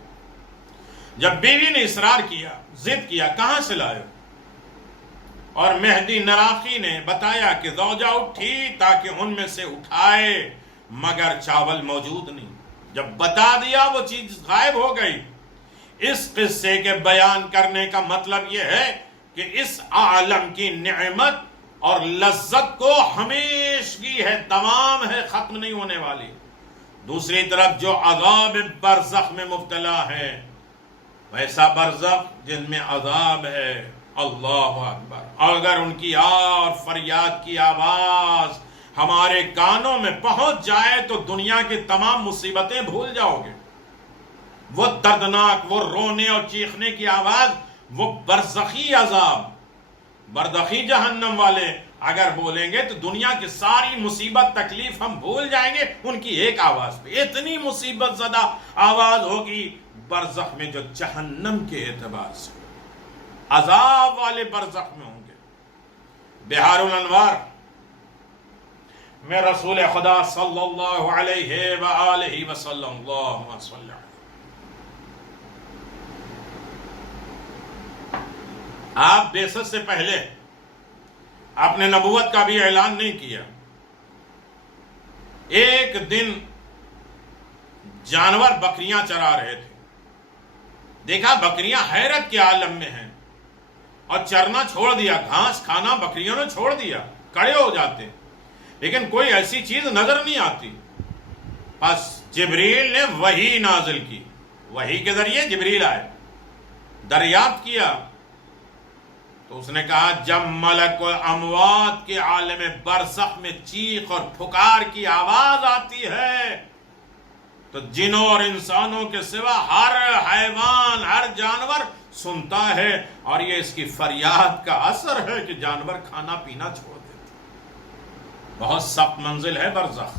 جب بیوی نے اصرار کیا، ضد کیا، کہاں سے لائے؟ اور مہدی نراقی نے بتایا کہ زوجہ اٹھی تاکہ ان میں سے اٹھائے، مگر چاول موجود نہیں۔ جب بتا دیا وہ چیز غائب ہو گئی۔ اس قصے کے بیان کرنے کا مطلب یہ ہے کہ اس عالم کی نعمت اور لذت کو ہمیشگی ہے، تمام ہے، ختم نہیں ہونے والی۔ دوسری طرف جو عذاب برزخ میں مبتلا ہے، ویسا برزخ جن میں عذاب ہے، اللہ اکبر! اور اگر ان کی اور فریاد کی آواز ہمارے کانوں میں پہنچ جائے تو دنیا کی تمام مصیبتیں بھول جاؤ گے۔ وہ دردناک، وہ رونے اور چیخنے کی آواز، وہ برزخی عذاب، برزخی جہنم والے اگر بولیں گے تو دنیا کی ساری مصیبت تکلیف ہم بھول جائیں گے ان کی ایک آواز پہ۔ اتنی مصیبت زدہ آواز ہوگی برزخ میں جو جہنم کے اعتبار سے عذاب والے برزخ میں ہوں گے۔ بہار الانوار میں رسول خدا صلی اللہ علیہ وآلہ وسلم، اللہم صلی اللہ علیہ، آپ بعثت سے پہلے آپ نے نبوت کا بھی اعلان نہیں کیا۔ ایک دن جانور بکریاں چرا رہے تھے، دیکھا بکریاں حیرت کے عالم میں ہیں اور چرنا چھوڑ دیا، گھاس کھانا بکریوں نے چھوڑ دیا، کڑے ہو جاتے، لیکن کوئی ایسی چیز نظر نہیں آتی۔ بس جبریل نے وحی نازل کی، وحی کے ذریعے جبریل آئے، دریافت کیا تو اس نے کہا، جب ملک اموات کے عالم برزخ میں چیخ اور پھکار کی آواز آتی ہے تو جنوں اور انسانوں کے سوا ہر حیوان، ہر جانور سنتا ہے، اور یہ اس کی فریاد کا اثر ہے کہ جانور کھانا پینا چھوڑ دیتے۔ بہت سخت منزل ہے برزخ۔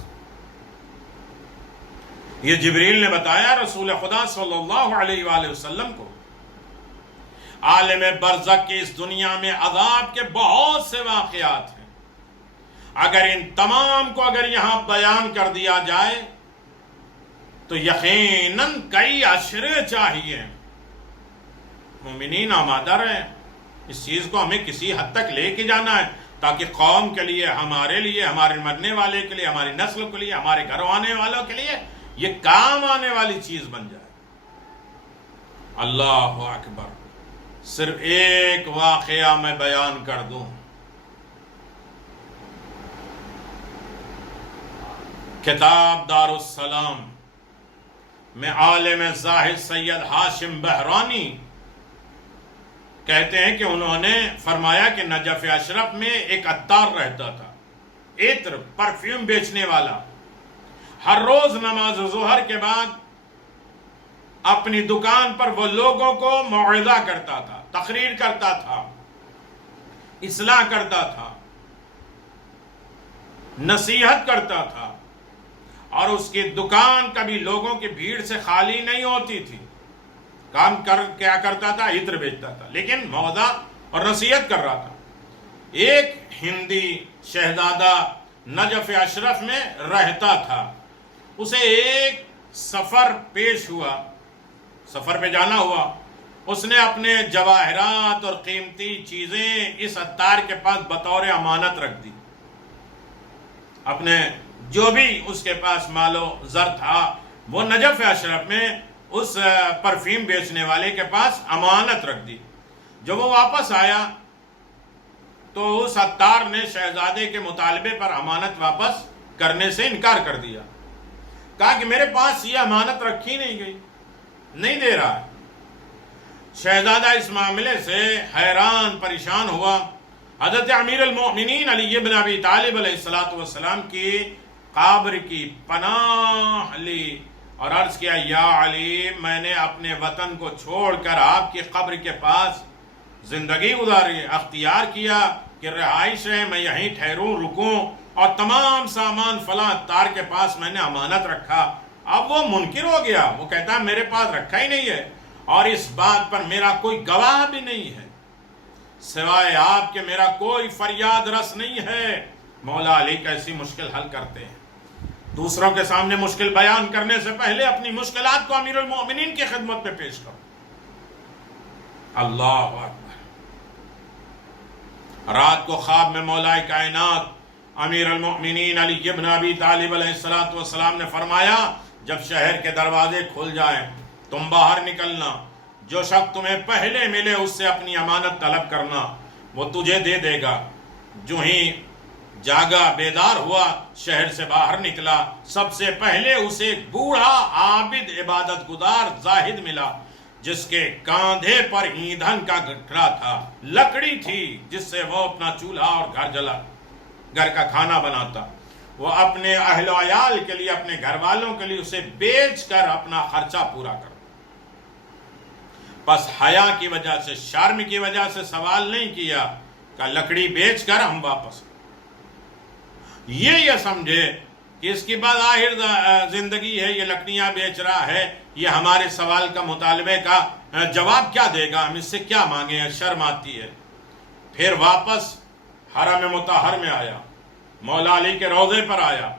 یہ جبریل نے بتایا رسول خدا صلی اللہ علیہ وآلہ وسلم کو۔ عالم برزخ کی اس دنیا میں عذاب کے بہت سے واقعات ہیں، اگر ان تمام کو اگر یہاں بیان کر دیا جائے تو یقیناً کئی اشرے چاہیے۔ مومنین آمادہ رہیں، اس چیز کو ہمیں کسی حد تک لے کے جانا ہے تاکہ قوم کے لیے، ہمارے مرنے والے کے لیے، ہماری نسل کے لیے، ہمارے گھر آنے والوں کے لیے یہ کام آنے والی چیز بن جائے۔ اللہ اکبر! صرف ایک واقعہ میں بیان کر دوں۔ کتاب دارالسلام میں عالم زاہد سید ہاشم بحرانی کہتے ہیں کہ انہوں نے فرمایا کہ نجف اشرف میں ایک عطار رہتا تھا، عطر پرفیوم بیچنے والا. ہر روز نماز ظہر کے بعد اپنی دکان پر وہ لوگوں کو موعظہ کرتا تھا، تقریر کرتا تھا، اصلاح کرتا تھا، نصیحت کرتا تھا، اور اس کی دکان کبھی لوگوں کی بھیڑ سے خالی نہیں ہوتی تھی. کام کیا کرتا تھا؟ عطر بیچتا تھا، لیکن موعظہ اور نصیحت کر رہا تھا. ایک ہندی شہزادہ نجف اشرف میں رہتا تھا. اسے ایک سفر پیش ہوا، سفر پہ جانا ہوا. اس نے اپنے جواہرات اور قیمتی چیزیں اس عطار کے پاس بطور امانت رکھ دی. اپنے جو بھی اس کے پاس مال و زر تھا وہ نجف اشرف میں اس پرفیوم بیچنے والے کے پاس امانت رکھ دی. جب وہ واپس آیا تو اس عطار نے شہزادے کے مطالبے پر امانت واپس کرنے سے انکار کر دیا. کہا کہ میرے پاس یہ امانت رکھی نہیں گئی، نہیں دے رہا ہے. شہزادہ اس معاملے سے حیران پریشان ہوا. حضرت امیر المؤمنین علی بن ابی طالب علیہ السلام کی قبر کی پناہ لی اور عرض کیا، یا علی، میں نے اپنے وطن کو چھوڑ کر آپ کی قبر کے پاس زندگی گزاری، اختیار کیا کہ رہائش ہے، میں یہیں ٹھہروں، رکوں، اور تمام سامان فلاں عطار کے پاس میں نے امانت رکھا. اب وہ منکر ہو گیا، وہ کہتا ہے میرے پاس رکھا ہی نہیں ہے، اور اس بات پر میرا کوئی گواہ بھی نہیں ہے سوائے آپ کہ میرا کوئی فریاد رس نہیں ہے. مولا علی کیسی مشکل حل کرتے ہیں. دوسروں کے سامنے مشکل بیان کرنے سے پہلے اپنی مشکلات کو امیر المؤمنین کی خدمت میں پیش کرو. اللہ اکبر. رات کو خواب میں مولا کائنات امیر المؤمنین علی بن ابی طالب علیہ السلام نے فرمایا، جب شہر کے دروازے کھل جائیں تم باہر نکلنا، جو شخص تمہیں پہلے ملے اس سے اپنی امانت طلب کرنا، وہ تجھے دے دے گا. جو ہی جاگا، بیدار ہوا، شہر سے باہر نکلا، سب سے پہلے اسے ایک بوڑھا عابد عبادت گزار زاہد ملا جس کے کاندھے پر ایندھن کا گٹھڑا تھا، لکڑی تھی جس سے وہ اپنا چولہا اور گھر کا کھانا بناتا. وہ اپنے اہل و عیال کے لیے، اپنے گھر والوں کے لیے اسے بیچ کر اپنا خرچہ پورا کرتا. بس حیا کی وجہ سے، شرم کی وجہ سے سوال نہیں کیا کہ لکڑی بیچ کر ہم واپس. یہ سمجھے کہ اس کی بظاہر زندگی ہے، یہ لکڑیاں بیچ رہا ہے، یہ ہمارے سوال کا مطالبے کا جواب کیا دے گا، ہم اس سے کیا مانگے ہیں، شرم آتی ہے. پھر واپس حرم مطہر میں آیا، مولا علی کے روضے پر آیا.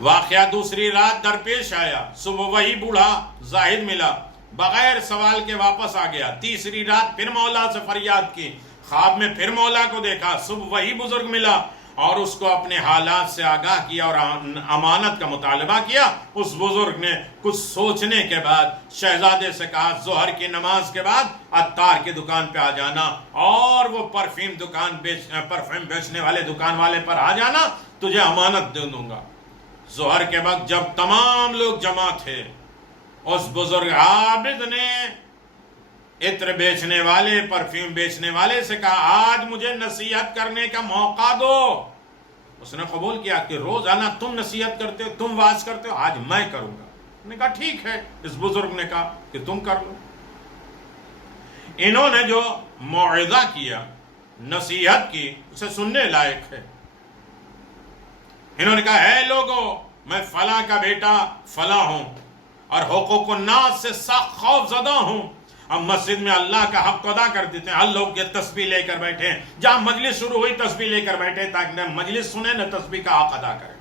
واقعہ دوسری رات درپیش آیا. صبح وہی بوڑھا زاہد ملا، بغیر سوال کے واپس آ گیا. تیسری رات پھر مولا سے فریاد کی، خواب میں پھر مولا کو دیکھا. صبح وہی بزرگ ملا اور اس کو اپنے حالات سے آگاہ کیا اور امانت کا مطالبہ کیا. اس بزرگ نے کچھ سوچنے کے بعد شہزادے سے کہا، ظہر کی نماز کے بعد عطار کی دکان پہ آ جانا اور وہ پرفیوم بیچنے والے دکان والے پر آ جانا، تجھے امانت دے دوں گا. ظہر کے وقت جب تمام لوگ جمع تھے، اس بزرگ عابد نے عطر بیچنے والے، پرفیوم بیچنے والے سے کہا، آج مجھے نصیحت کرنے کا موقع دو. اس نے قبول کیا کہ روزانہ تم نصیحت کرتے ہو، تم واعظ کرتے ہو، آج میں کروں گا. انہوں نے کہا ٹھیک ہے. اس بزرگ نے کہا کہ تم کر لو. انہوں نے جو موعظہ کیا، نصیحت کی، اسے سننے لائق ہے. انہوں نے کہا، اے لوگو، میں فلاں کا بیٹا فلاں ہوں اور حقوق الناس سے سخت خوف زدہ ہوں. ہم مسجد میں اللہ کا حق ادا کر دیتے ہیں، ہر لوگ یہ تسبیح لے کر بیٹھے ہیں. جہاں مجلس شروع ہوئی تسبیح لے کر بیٹھے تاکہ نہ مجلس سنے نہ تسبیح کا حق ادا کرے.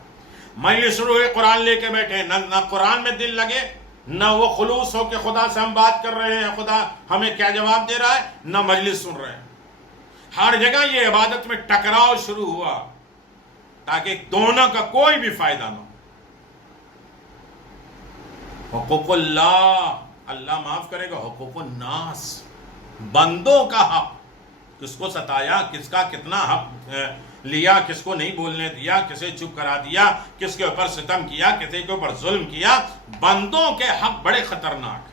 مجلس شروع ہوئی قرآن لے کے بیٹھے، نہ قرآن میں دل لگے، نہ وہ خلوص ہو کہ خدا سے ہم بات کر رہے ہیں، خدا ہمیں کیا جواب دے رہا ہے، نہ مجلس سن رہے ہیں. ہر جگہ یہ عبادت میں ٹکراؤ شروع ہوا تاکہ دونوں کا کوئی بھی فائدہ نہ ہو. حقوق اللہ، اللہ معاف کرے گا، حقوق الناس، بندوں کا حق، کس کو ستایا، کس کا کتنا حق لیا، کس کو نہیں بولنے دیا، کسے چپ کرا دیا، کس کے اوپر ستم کیا، کسی کے اوپر ظلم کیا۔ بندوں کے حق بڑے خطرناک،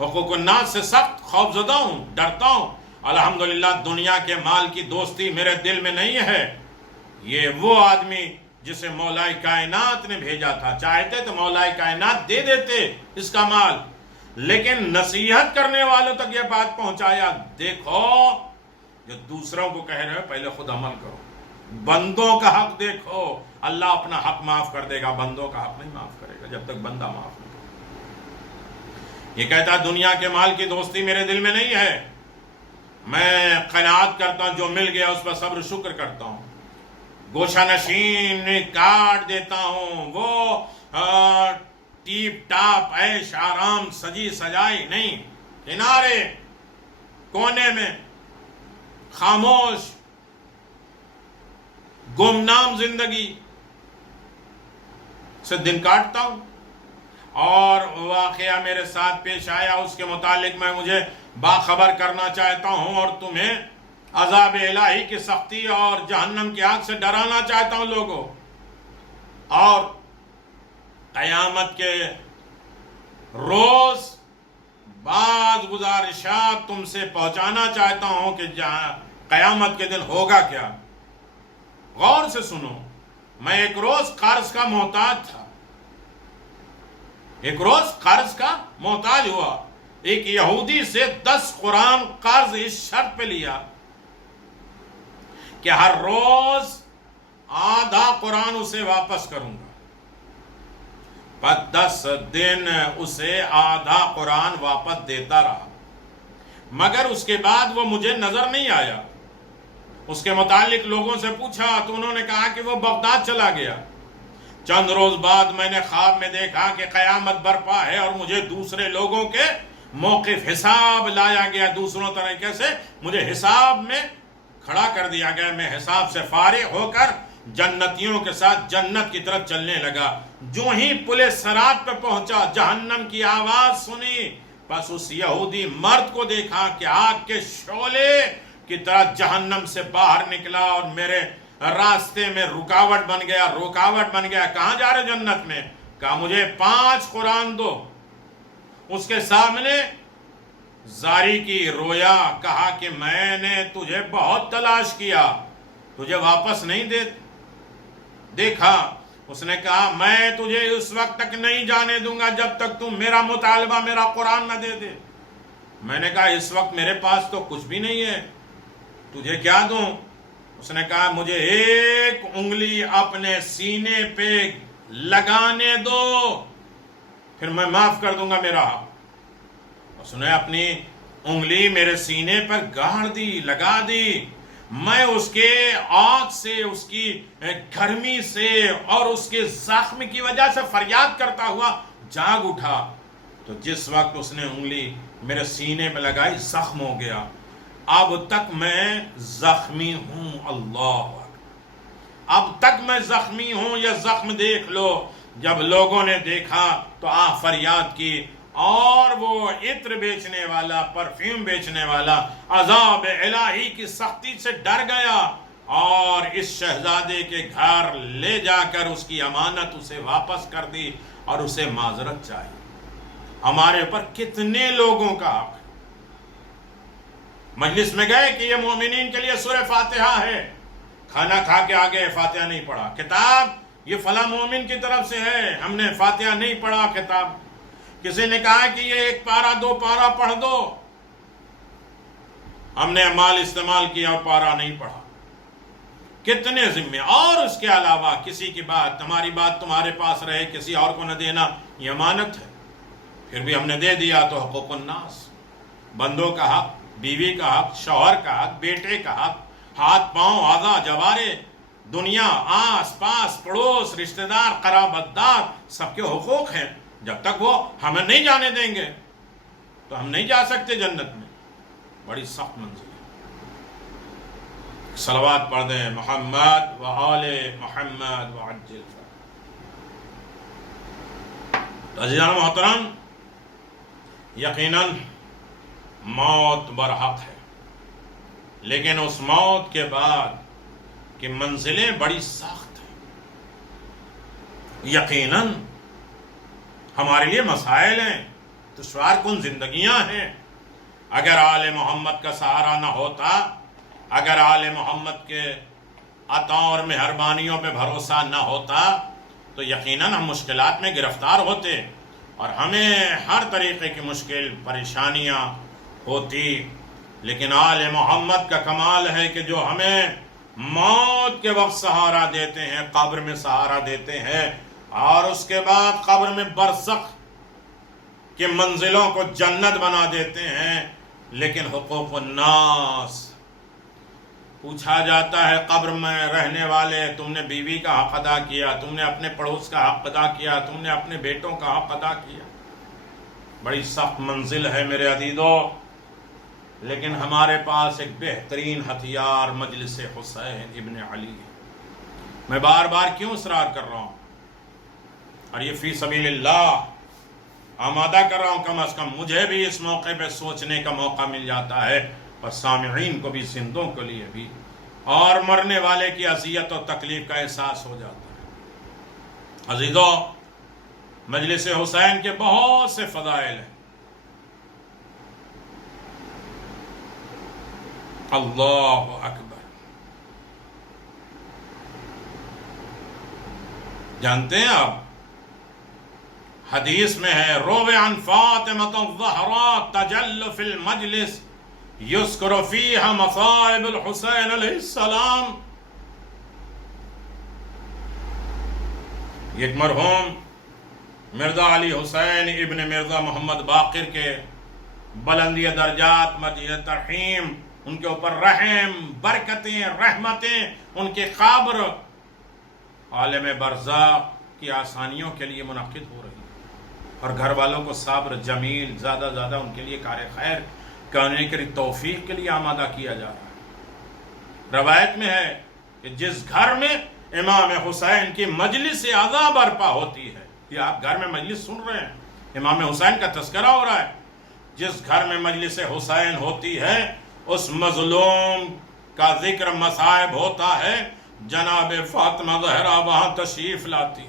حقوق الناس سے سخت خوفزدہ ہوں، ڈرتا ہوں۔ الحمدللہ دنیا کے مال کی دوستی میرے دل میں نہیں ہے۔ یہ وہ آدمی جسے مولا کائنات نے بھیجا تھا، چاہتے تو مولا کائنات دے دیتے اس کا مال، لیکن نصیحت کرنے والوں تک یہ بات پہنچایا، دیکھو جو دوسروں کو کہہ رہے ہو پہلے خود عمل کرو، بندوں کا حق دیکھو، اللہ اپنا حق معاف کر دے گا، بندوں کا حق نہیں معاف کرے گا جب تک بندہ معاف نہیں کرے۔ یہ کہتا دنیا کے مال کی دوستی میرے دل میں نہیں ہے، میں قناعت کرتا ہوں، جو مل گیا اس پر صبر شکر کرتا ہوں، گوشہ نشین کاٹ دیتا ہوں، وہ ٹیپ ٹاپ عیش آرام سجی سجائی نہیں، کنارے کونے میں خاموش گمنام زندگی سے دن کاٹتا ہوں۔ اور واقعہ میرے ساتھ پیش آیا، اس کے متعلق میں مجھے باخبر کرنا چاہتا ہوں اور تمہیں عذاب الہی کی سختی اور جہنم کی آگ سے ڈرانا چاہتا ہوں لوگوں، اور قیامت کے روز بعض گزارشات تم سے پہنچانا چاہتا ہوں کہ قیامت کے دن ہوگا کیا۔ غور سے سنو، میں ایک روز قرض کا محتاج تھا، ایک روز قرض کا محتاج ہوا، ایک یہودی سے 10 قرآن قرض اس شرط پہ لیا کہ ہر روز آدھا قرآن اسے واپس کروں گا۔ پر 10 دن اسے آدھا قرآن واپس دیتا رہا، مگر اس کے بعد وہ مجھے نظر نہیں آیا۔ اس کے متعلق لوگوں سے پوچھا تو انہوں نے کہا کہ وہ بغداد چلا گیا۔ چند روز بعد میں نے خواب میں دیکھا کہ قیامت برپا ہے اور مجھے دوسرے لوگوں کے موقف حساب لایا گیا، دوسروں طریقے سے مجھے حساب میں کھڑا کر دیا گیا، میں حساب سے فارغ ہو کر جنتیوں کے ساتھ جنت کی طرف چلنے لگا۔ جو ہی پل صراط پہ پہنچا، جہنم کی آواز سنی، بس اس یہودی مرد کو دیکھا کہ آگ کے شعلے کی طرح جہنم سے باہر نکلا اور میرے راستے میں رکاوٹ بن گیا۔ کہاں جا رہے جنت میں؟ کہا مجھے 5 قرآن دو۔ اس کے سامنے زاری کی رویا، کہا کہ میں نے تجھے بہت تلاش کیا، تجھے واپس نہیں دیکھا۔ اس نے کہا میں تجھے اس وقت تک نہیں جانے دوں گا جب تک تم میرا مطالبہ، میرا قرآن نہ دے۔ میں نے کہا اس وقت میرے پاس تو کچھ بھی نہیں ہے، تجھے کیا دوں؟ اس نے کہا مجھے 1 انگلی اپنے سینے پہ لگانے دو، پھر میں معاف کر دوں گا میرا حق۔ اس نے اپنی انگلی میرے سینے پر گاڑ دی، لگا دی۔ میں اس کے آگ سے، اس کی گرمی سے اور اس کے زخم کی وجہ سے فریاد کرتا ہوا جاگ اٹھا۔ تو جس وقت اس نے انگلی میرے سینے میں لگائی، زخم ہو گیا۔ اب تک میں زخمی ہوں، اللہ اکبر، اب تک میں زخمی ہوں، یہ زخم دیکھ لو۔ جب لوگوں نے دیکھا تو فریاد کی، اور وہ عطر بیچنے والا، پرفیوم بیچنے والا عذاب الہی کی سختی سے ڈر گیا اور اس شہزادے کے گھر لے جا کر اس کی امانت اسے واپس کر دی اور اسے معذرت چاہی۔ ہمارے اوپر کتنے لوگوں کا حق ہے۔ مجلس میں گئے کہ یہ مومنین کے لیے سورہ فاتحہ ہے، کھانا کھا کے آگے فاتحہ نہیں پڑھا، کتاب یہ فلاں مومن کی طرف سے ہے، ہم نے فاتحہ نہیں پڑھا کتاب۔ کسی نے کہا کہ یہ 1 پارہ 2 پارہ پڑھ دو، ہم نے مال استعمال کیا اور پارہ نہیں پڑھا۔ کتنے ذمے، اور اس کے علاوہ کسی کی بات، تمہاری بات تمہارے پاس رہے، کسی اور کو نہ دینا، یہ امانت ہے، پھر بھی ہم نے دے دیا تو حقوق الناس، بندوں کا حق، بیوی کا حق، شوہر کا حق، بیٹے کا حق، ہاتھ پاؤں اعضاء جوارے، دنیا، آس پاس، پڑوس، رشتہ دار، قرابت دار، سب کے حقوق ہیں۔ جب تک وہ ہمیں نہیں جانے دیں گے تو ہم نہیں جا سکتے جنت میں۔ بڑی سخت منزل ہے۔ صلوات پڑھ دیں محمد و آل محمد وعجل۔ عزیزان محترم، یقیناً موت برحق ہے، لیکن اس موت کے بعد کہ منزلیں بڑی سخت ہیں. یقیناً ہمارے لیے مسائل ہیں، دشوار کن زندگیاں ہیں. اگر آل محمد کا سہارا نہ ہوتا، اگر آل محمد کے عطاؤں اور مہربانیوں پہ بھروسہ نہ ہوتا تو یقیناً ہم مشکلات میں گرفتار ہوتے اور ہمیں ہر طریقے کی مشکل پریشانیاں ہوتی. لیکن آل محمد کا کمال ہے کہ جو ہمیں موت کے وقت سہارا دیتے ہیں، قبر میں سہارا دیتے ہیں، اور اس کے بعد قبر میں برزخ کے منزلوں کو جنت بنا دیتے ہیں. لیکن حقوق الناس، پوچھا جاتا ہے قبر میں رہنے والے، تم نے بیوی کا حق ادا کیا، تم نے اپنے پڑوس کا حق ادا کیا، تم نے اپنے بیٹوں کا حق ادا کیا. بڑی سخت منزل ہے میرے عزیزو. لیکن ہمارے پاس ایک بہترین ہتھیار مجلس حسین ابن علی ہے. میں بار بار کیوں اصرار کر رہا ہوں، اور یہ فی سبیل اللہ آمادہ کر رہا ہوں، کم از کم مجھے بھی اس موقع پہ سوچنے کا موقع مل جاتا ہے، اور سامعین کو بھی، زندوں کے لیے بھی، اور مرنے والے کی اذیت و تکلیف کا احساس ہو جاتا ہے. عزیزو، مجلس حسین کے بہت سے فضائل ہیں. اللہ اکبر. جانتے ہیں آپ، حدیث میں ہے روی عن فاطمۃ الزہراء تجل فی المجلس یذکر فیہا مصائب الحسین علیہ السلام. ایک مرحوم مرزا علی حسین ابن مرزا محمد باقر کے بلندی درجات، مجید ترحیم، ان کے اوپر رحم، برکتیں، رحمتیں، ان کی قبر عالم برزخ کی آسانیوں کے لیے منعقد ہو رہی ہے، اور گھر والوں کو صبر جمیل، زیادہ زیادہ ان کے لیے کار خیر کرنے کی توفیق کے لیے آمادہ کیا جا رہا ہے. روایت میں ہے کہ جس گھر میں امام حسین کی مجلس عزا برپا ہوتی ہے، یہ آپ گھر میں مجلس سن رہے ہیں، امام حسین کا تذکرہ ہو رہا ہے، جس گھر میں مجلس حسین ہوتی ہے اس مظلوم کا ذکر، مصائب ہوتا ہے، جناب فاطمہ زہرا وہاں تشریف لاتی.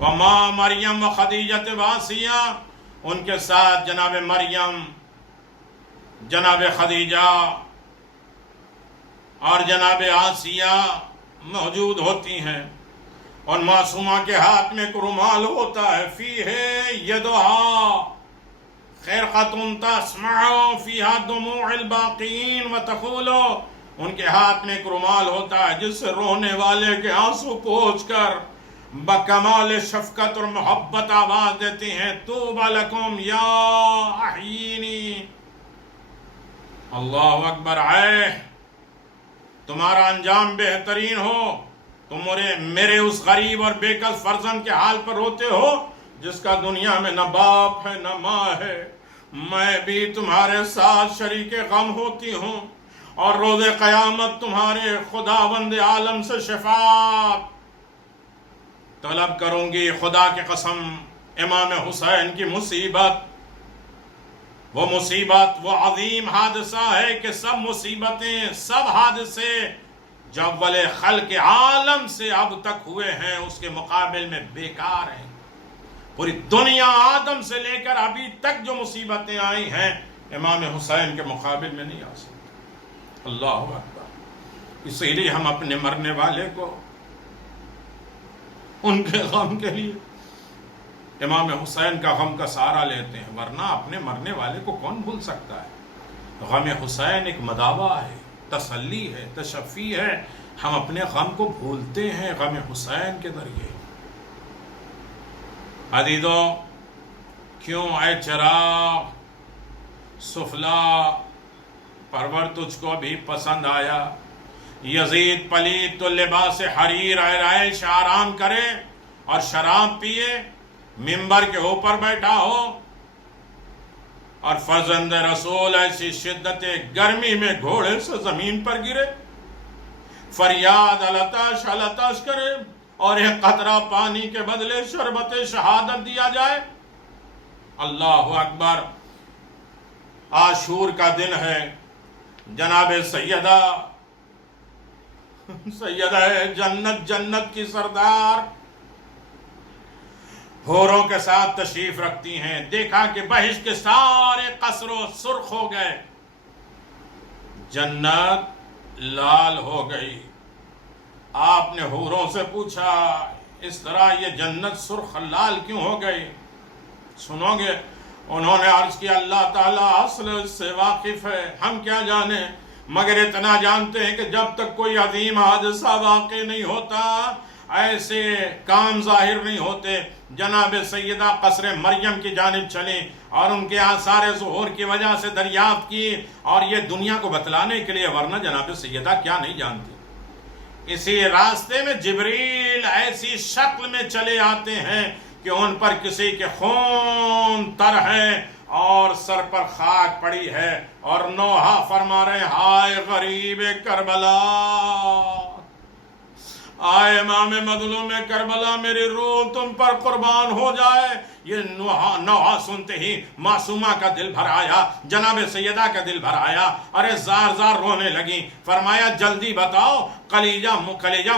وما مریم و خدیجہ واسیہ، ان کے ساتھ جناب مریم، جناب خدیجہ اور جناب آسیہ موجود ہوتی ہیں. اور معصومہ کے ہاتھ میں ایک رومال ہوتا ہے، فیہ یدہا خرقۃ تسمع فیہا دموع الباقین وتقول، ان کے ہاتھ میں ایک رومال ہوتا ہے جس سے رونے والے کے آنسو پوچھ کر بکمال شفقت اور محبت آواز دیتی ہیں، طوبی لکم یا احیینی. اللہ اکبر. اے تمہارا انجام بہترین ہو، تم میرے اس غریب اور بے کس فرزند کے حال پر روتے ہو جس کا دنیا میں نہ باپ ہے نہ ماں ہے. میں بھی تمہارے ساتھ شریک غم ہوتی ہوں، اور روز قیامت تمہارے خداوند عالم سے شفاعت طلب کروں گی. خدا کی قسم، امام حسین کی مصیبت، وہ مصیبت، وہ عظیم حادثہ ہے کہ سب مصیبتیں، سب حادثے جو اول خلق عالم سے اب تک ہوئے ہیں اس کے مقابل میں بیکار ہیں. پوری دنیا آدم سے لے کر ابھی تک جو مصیبتیں آئی ہیں امام حسین کے مقابل میں نہیں آ سکتی. اللہ اکبر. اسی لیے ہم اپنے مرنے والے کو، ان کے غم کے لیے امام حسین کا غم کا سہارا لیتے ہیں، ورنہ اپنے مرنے والے کو کون بھول سکتا ہے. غم حسین ایک مداوا ہے، تسلی ہے، تشفی ہے. ہم اپنے غم کو بھولتے ہیں غم حسین کے ذریعے. عزیزو، کیوں اے چراغ سفلا پرور تجھ کو بھی پسند آیا، یزید پلید تو لباس حریر عیش آرام کرے اور شراب پیے، ممبر کے اوپر بیٹھا ہو، اور فرزند رسول ایسی شدت گرمی میں گھوڑے سے زمین پر گرے، فریاد العطش العطش کرے، اور ایک قطرہ پانی کے بدلے شربت شہادت دیا جائے. اللہ اکبر. عاشور کا دن ہے. جناب سیدہ سیدہ جنت، جنت کی سردار حوروں کے ساتھ تشریف رکھتی ہیں. دیکھا کہ بہشت کے سارے قصر و سرخ ہو گئے، جنت لال ہو گئی. آپ نے حوروں سے پوچھا اس طرح یہ جنت سرخ لال کیوں ہو گئی؟ سنو گے؟ انہوں نے عرض کیا اللہ تعالیٰ اصل سے واقف ہے، ہم کیا جانیں، مگر اتنا جانتے ہیں کہ جب تک کوئی عظیم حادثہ واقع نہیں ہوتا ایسے کام ظاہر نہیں ہوتے. جناب سیدہ قصر مریم کی جانب چلیں اور ان کے آثار ظہور کی وجہ سے دریافت کی، اور یہ دنیا کو بتلانے کے لیے، ورنہ جناب سیدہ کیا نہیں جانتی. اسی راستے میں جبریل ایسی شکل میں چلے آتے ہیں کہ ان پر کسی کے خون تر ہے اور سر پر خاک پڑی ہے، اور نوحہ فرما رہے ہائے غریب کربلا، آئے امام مظلوم کربلا، میری روح تم پر قربان ہو جائے. یہ نوحہ سنتے ہی معصومہ کا دل بھر آیا، جناب سیدہ کا دل بھر آیا. ارے زار زار رونے لگی. فرمایا جلدی بتاؤ، کلیجہ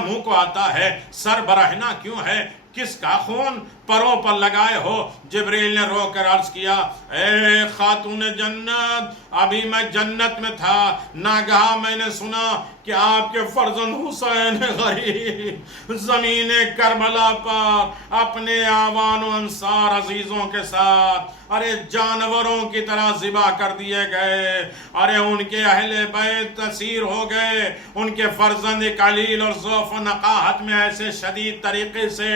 منہ کو آتا ہے، سر برہنہ کیوں ہے، کس کا خون پروں پر لگائے ہو؟ جبریل نے رو کر عرض کیا اے خاتون جنت، ابھی میں جنت میں تھا، ناگہاں میں نے سنا کہ آپ کے فرزند حسین غریب زمین کربلا پر اپنے آوان و انصار عزیزوں کے ساتھ ارے جانوروں کی طرح ذبح کر دیے گئے. ارے ان کے اہل بیت اسیر ہو گئے، ان کے فرزند قلیل اور ضعف و نقاہت میں ایسے شدید طریقے سے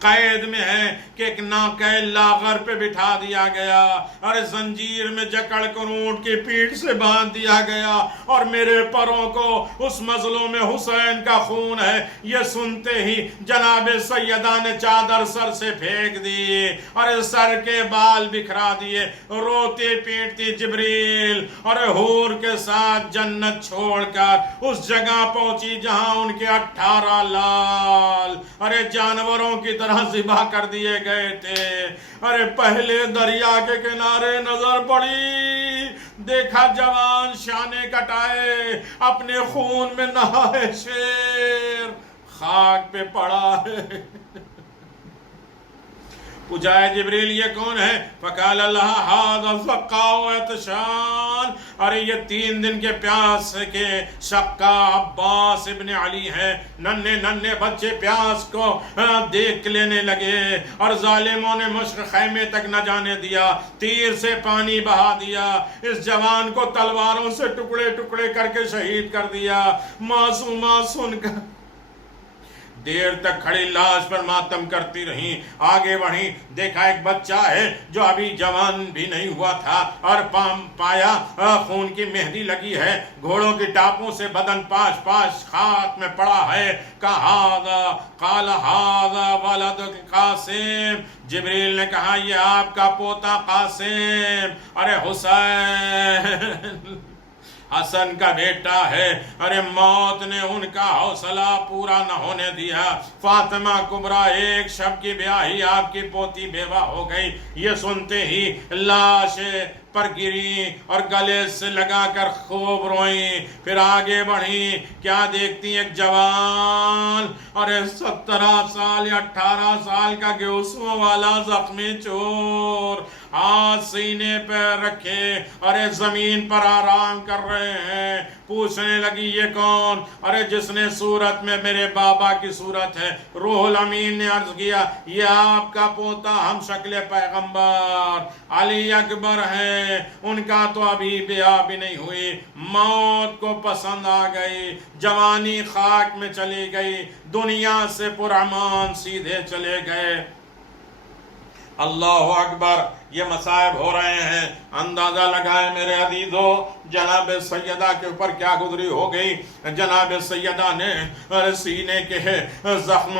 قید میں ہے کہ ایک ناقہ لاغر پہ بٹھا دیا گیا، اور زنجیر میں جکڑ کر اونٹ کی پیٹھ سے باندھ دیا گیا، اور میرے پروں کو اس مظلوم حسین کا خون ہے. یہ سنتے ہی جناب سیدہ نے چادر سر سے پھینک دی اور سر کے بال بکھرا دیے. روتی پیٹتی جبریل اور حور کے ساتھ جنت چھوڑ کر اس جگہ پہنچی جہاں ان کے 18 لال ارے جانوروں کی طرح ذبح کر دیے گئے تھے. ارے پہلے دریا کے کنارے نظر پڑی، دیکھا جوان شانے کٹائے اپنے خون میں نہائے شیر خاک پہ پڑا ہے. پوچھا ہے جبریل یہ کون ہے؟ فقال اللہ ھذا سقاء عطشان. ارے یہ 3 دن کے پیاس کے شقا عباس ابن علی ہیں. ننھے بچے پیاس کو دیکھ لینے لگے اور ظالموں نے مشق خیمے تک نہ جانے دیا، تیر سے پانی بہا دیا، اس جوان کو تلواروں سے ٹکڑے ٹکڑے کر کے شہید کر دیا. معصومہ سن کر دیر تک کھڑی لاش پر ماتم کرتی رہیں. آگے بڑھی، دیکھا ایک بچہ ہے جو ابھی جوان بھی نہیں ہوا تھا اور پایا خون کی مہندی لگی ہے، گھوڑوں کی ٹاپوں سے بدن پاش پاش خاک میں پڑا ہے. قال ھذا ولد قاسم. جبریل نے کہا یہ آپ کا پوتا قاسم ارے حسین حسن کا بیٹا ہے. ارے موت نے ان کا حوصلہ پورا نہ ہونے دیا. فاطمہ کبریٰ ایک شب کی بیاہی آپ کی پوتی بیوہ ہو گئی. یہ سنتے ہی لاش پر گری اور گلے سے لگا کر خوب روئیں. پھر آگے بڑھی، کیا دیکھتی ایک جوان ارے 17 سال یا 18 سال کا گیسوں والا زخمی چور ہاتھ سینے پہ رکھے ارے زمین پر آرام کر رہے ہیں. پوچھنے لگی یہ کون؟ ارے جس نے صورت میں میرے بابا کی صورت ہے. روح الامین نے عرض کیا یہ آپ کا پوتا ہم شکل پیغمبر علی اکبر ہے. ان کا تو ابھی بیاہ بھی نہیں ہوئی. موت کو پسند آ گئی، جوانی خاک میں چلی گئی، دنیا سے پرامان سیدھے چلے گئے. اللہ اکبر. یہ مصائب ہو رہے ہیں. اندازہ لگائے میرے عزیزو جناب سیدہ کے اوپر کیا گزری ہو گئی. جناب سیدہ نے سینے کے زخم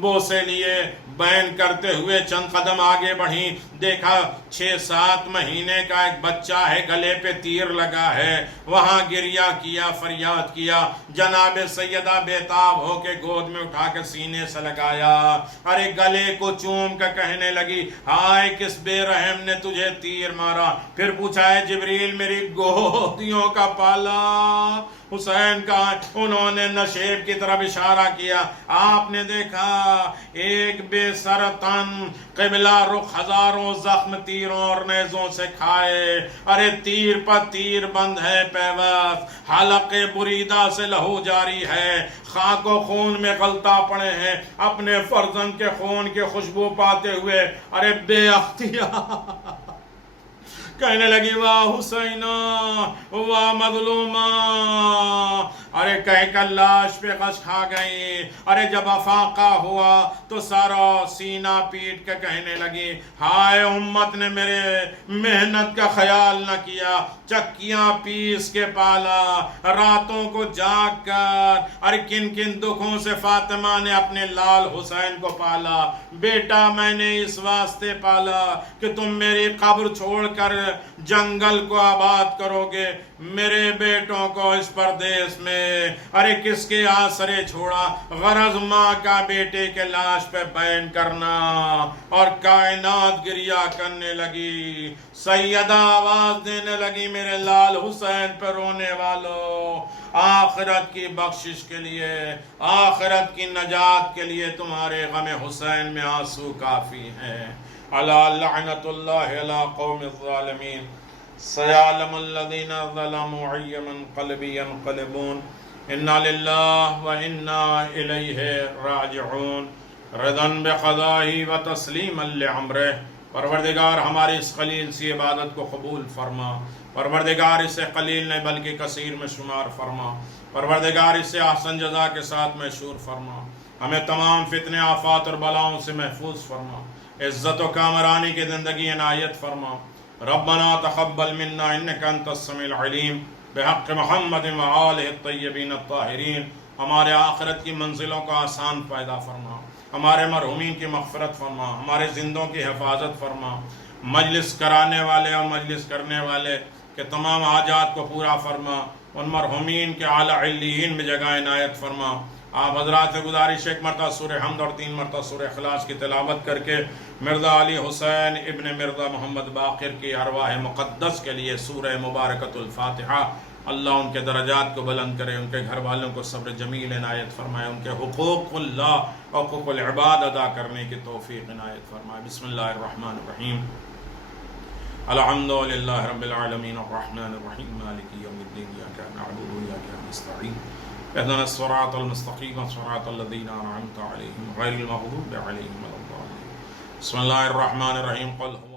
بوسے لیے، بین کرتے ہوئے چند قدم آگے بڑھی. دیکھا 6-7 مہینے کا ایک بچہ ہے، گلے پہ تیر لگا ہے. وہاں گریہ کیا، فریاد کیا. جناب سیدہ بےتاب ہو کے گود میں اٹھا کے سینے سے لگایا. ارے گلے کو چوم کر کہنے لگی ہائے کس بے رحم ملائم نے تجھے تیر مارا. پھر پوچھا ہے جبریل میری گودیوں کا پالا حسین کا. انہوں نے نشیب کی طرف اشارہ کیا. آپ نے دیکھا ایک بے سر تن قبلہ رخ ہزاروں زخم تیروں اور نیزوں سے کھائے. ارے تیر پر تیر بند ہے پیوست, حلق بریدہ سے لہو جاری ہے, خاک و خون میں غلطہ پڑے ہیں, اپنے فرزند کے خون کی خوشبو پاتے ہوئے ارے بے اختیار کہنے لگی واہ حسینہ واہ مظلومہ. ارے کہہ کر لاش پہ غش کھا گئی. ارے جب افاقہ ہوا تو سارا سینہ پیٹ کے کہنے لگی ہائے امت نے میرے محنت کا خیال نہ کیا, چکیاں پیس کے پالا, راتوں کو جاگ کر. ارے کن کن دکھوں سے فاطمہ نے اپنے لال حسین کو پالا. بیٹا میں نے اس واسطے پالا کہ تم میری قبر چھوڑ کر جنگل کو آباد کرو گے, میرے بیٹوں کو اس پردیس میں ارے کس کے آسرے چھوڑا. غرض ماں کا بیٹے کے لاش پہ بین کرنا. اور کائنات گریا کرنے لگی. سیدہ آواز دینے لگی میرے لال حسین پہ رونے والوں, آخرت کی بخشش کے لیے, آخرت کی نجات کے لیے تمہارے غم حسین میں آنسو کافی ہیں. الا لعنت اللہ علی قوم الظالمین سیعلم الذین ظلموا ای منقلب ینقلبون انا للہ و انا الیہ راجعون رضا بقضائہ و تسلیما لعمرہ. پروردگار ہماری اس قلیل سی عبادت کو قبول فرما. پروردگار اسے قلیل نہیں بلکہ کثیر میں شمار فرما. پروردگار اسے احسن جزا کے ساتھ مشہور فرما. ہمیں تمام فتنے آفات اور بلاؤں سے محفوظ فرما. عزت و کامرانی کی زندگی عنایت فرما. ربنا تقبل منا انک انت السمیع العلیم بحق محمد و آلہ الطیبین الطاہرین. ہمارے آخرت کی منزلوں کا آسان پیدا فرما. ہمارے مرحومین کی مغفرت فرما. ہمارے زندوں کی حفاظت فرما. مجلس کرانے والے اور مجلس کرنے والے کے تمام حاجات کو پورا فرما. ان مرحومین کے اعلیٰ علیین میں جگہ عنایت فرما. آپ حضرات سے گزارش ایک مرتبہ سورہ حمد اور 3 مرتبہ سورہ اخلاص کی تلاوت کر کے مرزا علی حسین ابن مرزا محمد باقر کی ارواح مقدس کے لیے سورہ مبارکۃ الفاتحہ. اللہ ان کے درجات کو بلند کرے, ان کے گھر والوں کو صبر جمیل عنایت فرمائے, ان کے حقوق اللہ حقوق العباد ادا کرنے کی توفیق عنایت فرمائے. بسم اللہ الرحمن الرحیم. الحمد للہ رب العالمین الرحمن الرحیم مالک یوم الدین ایاک نعبد و ایاک نستعین اهدنا الصراط المستقیم صراط الذین انعمت علیہم غیر المغضوب علیہم ولا الضالین. بسم اللہ الرحمن الرحیم. قل هو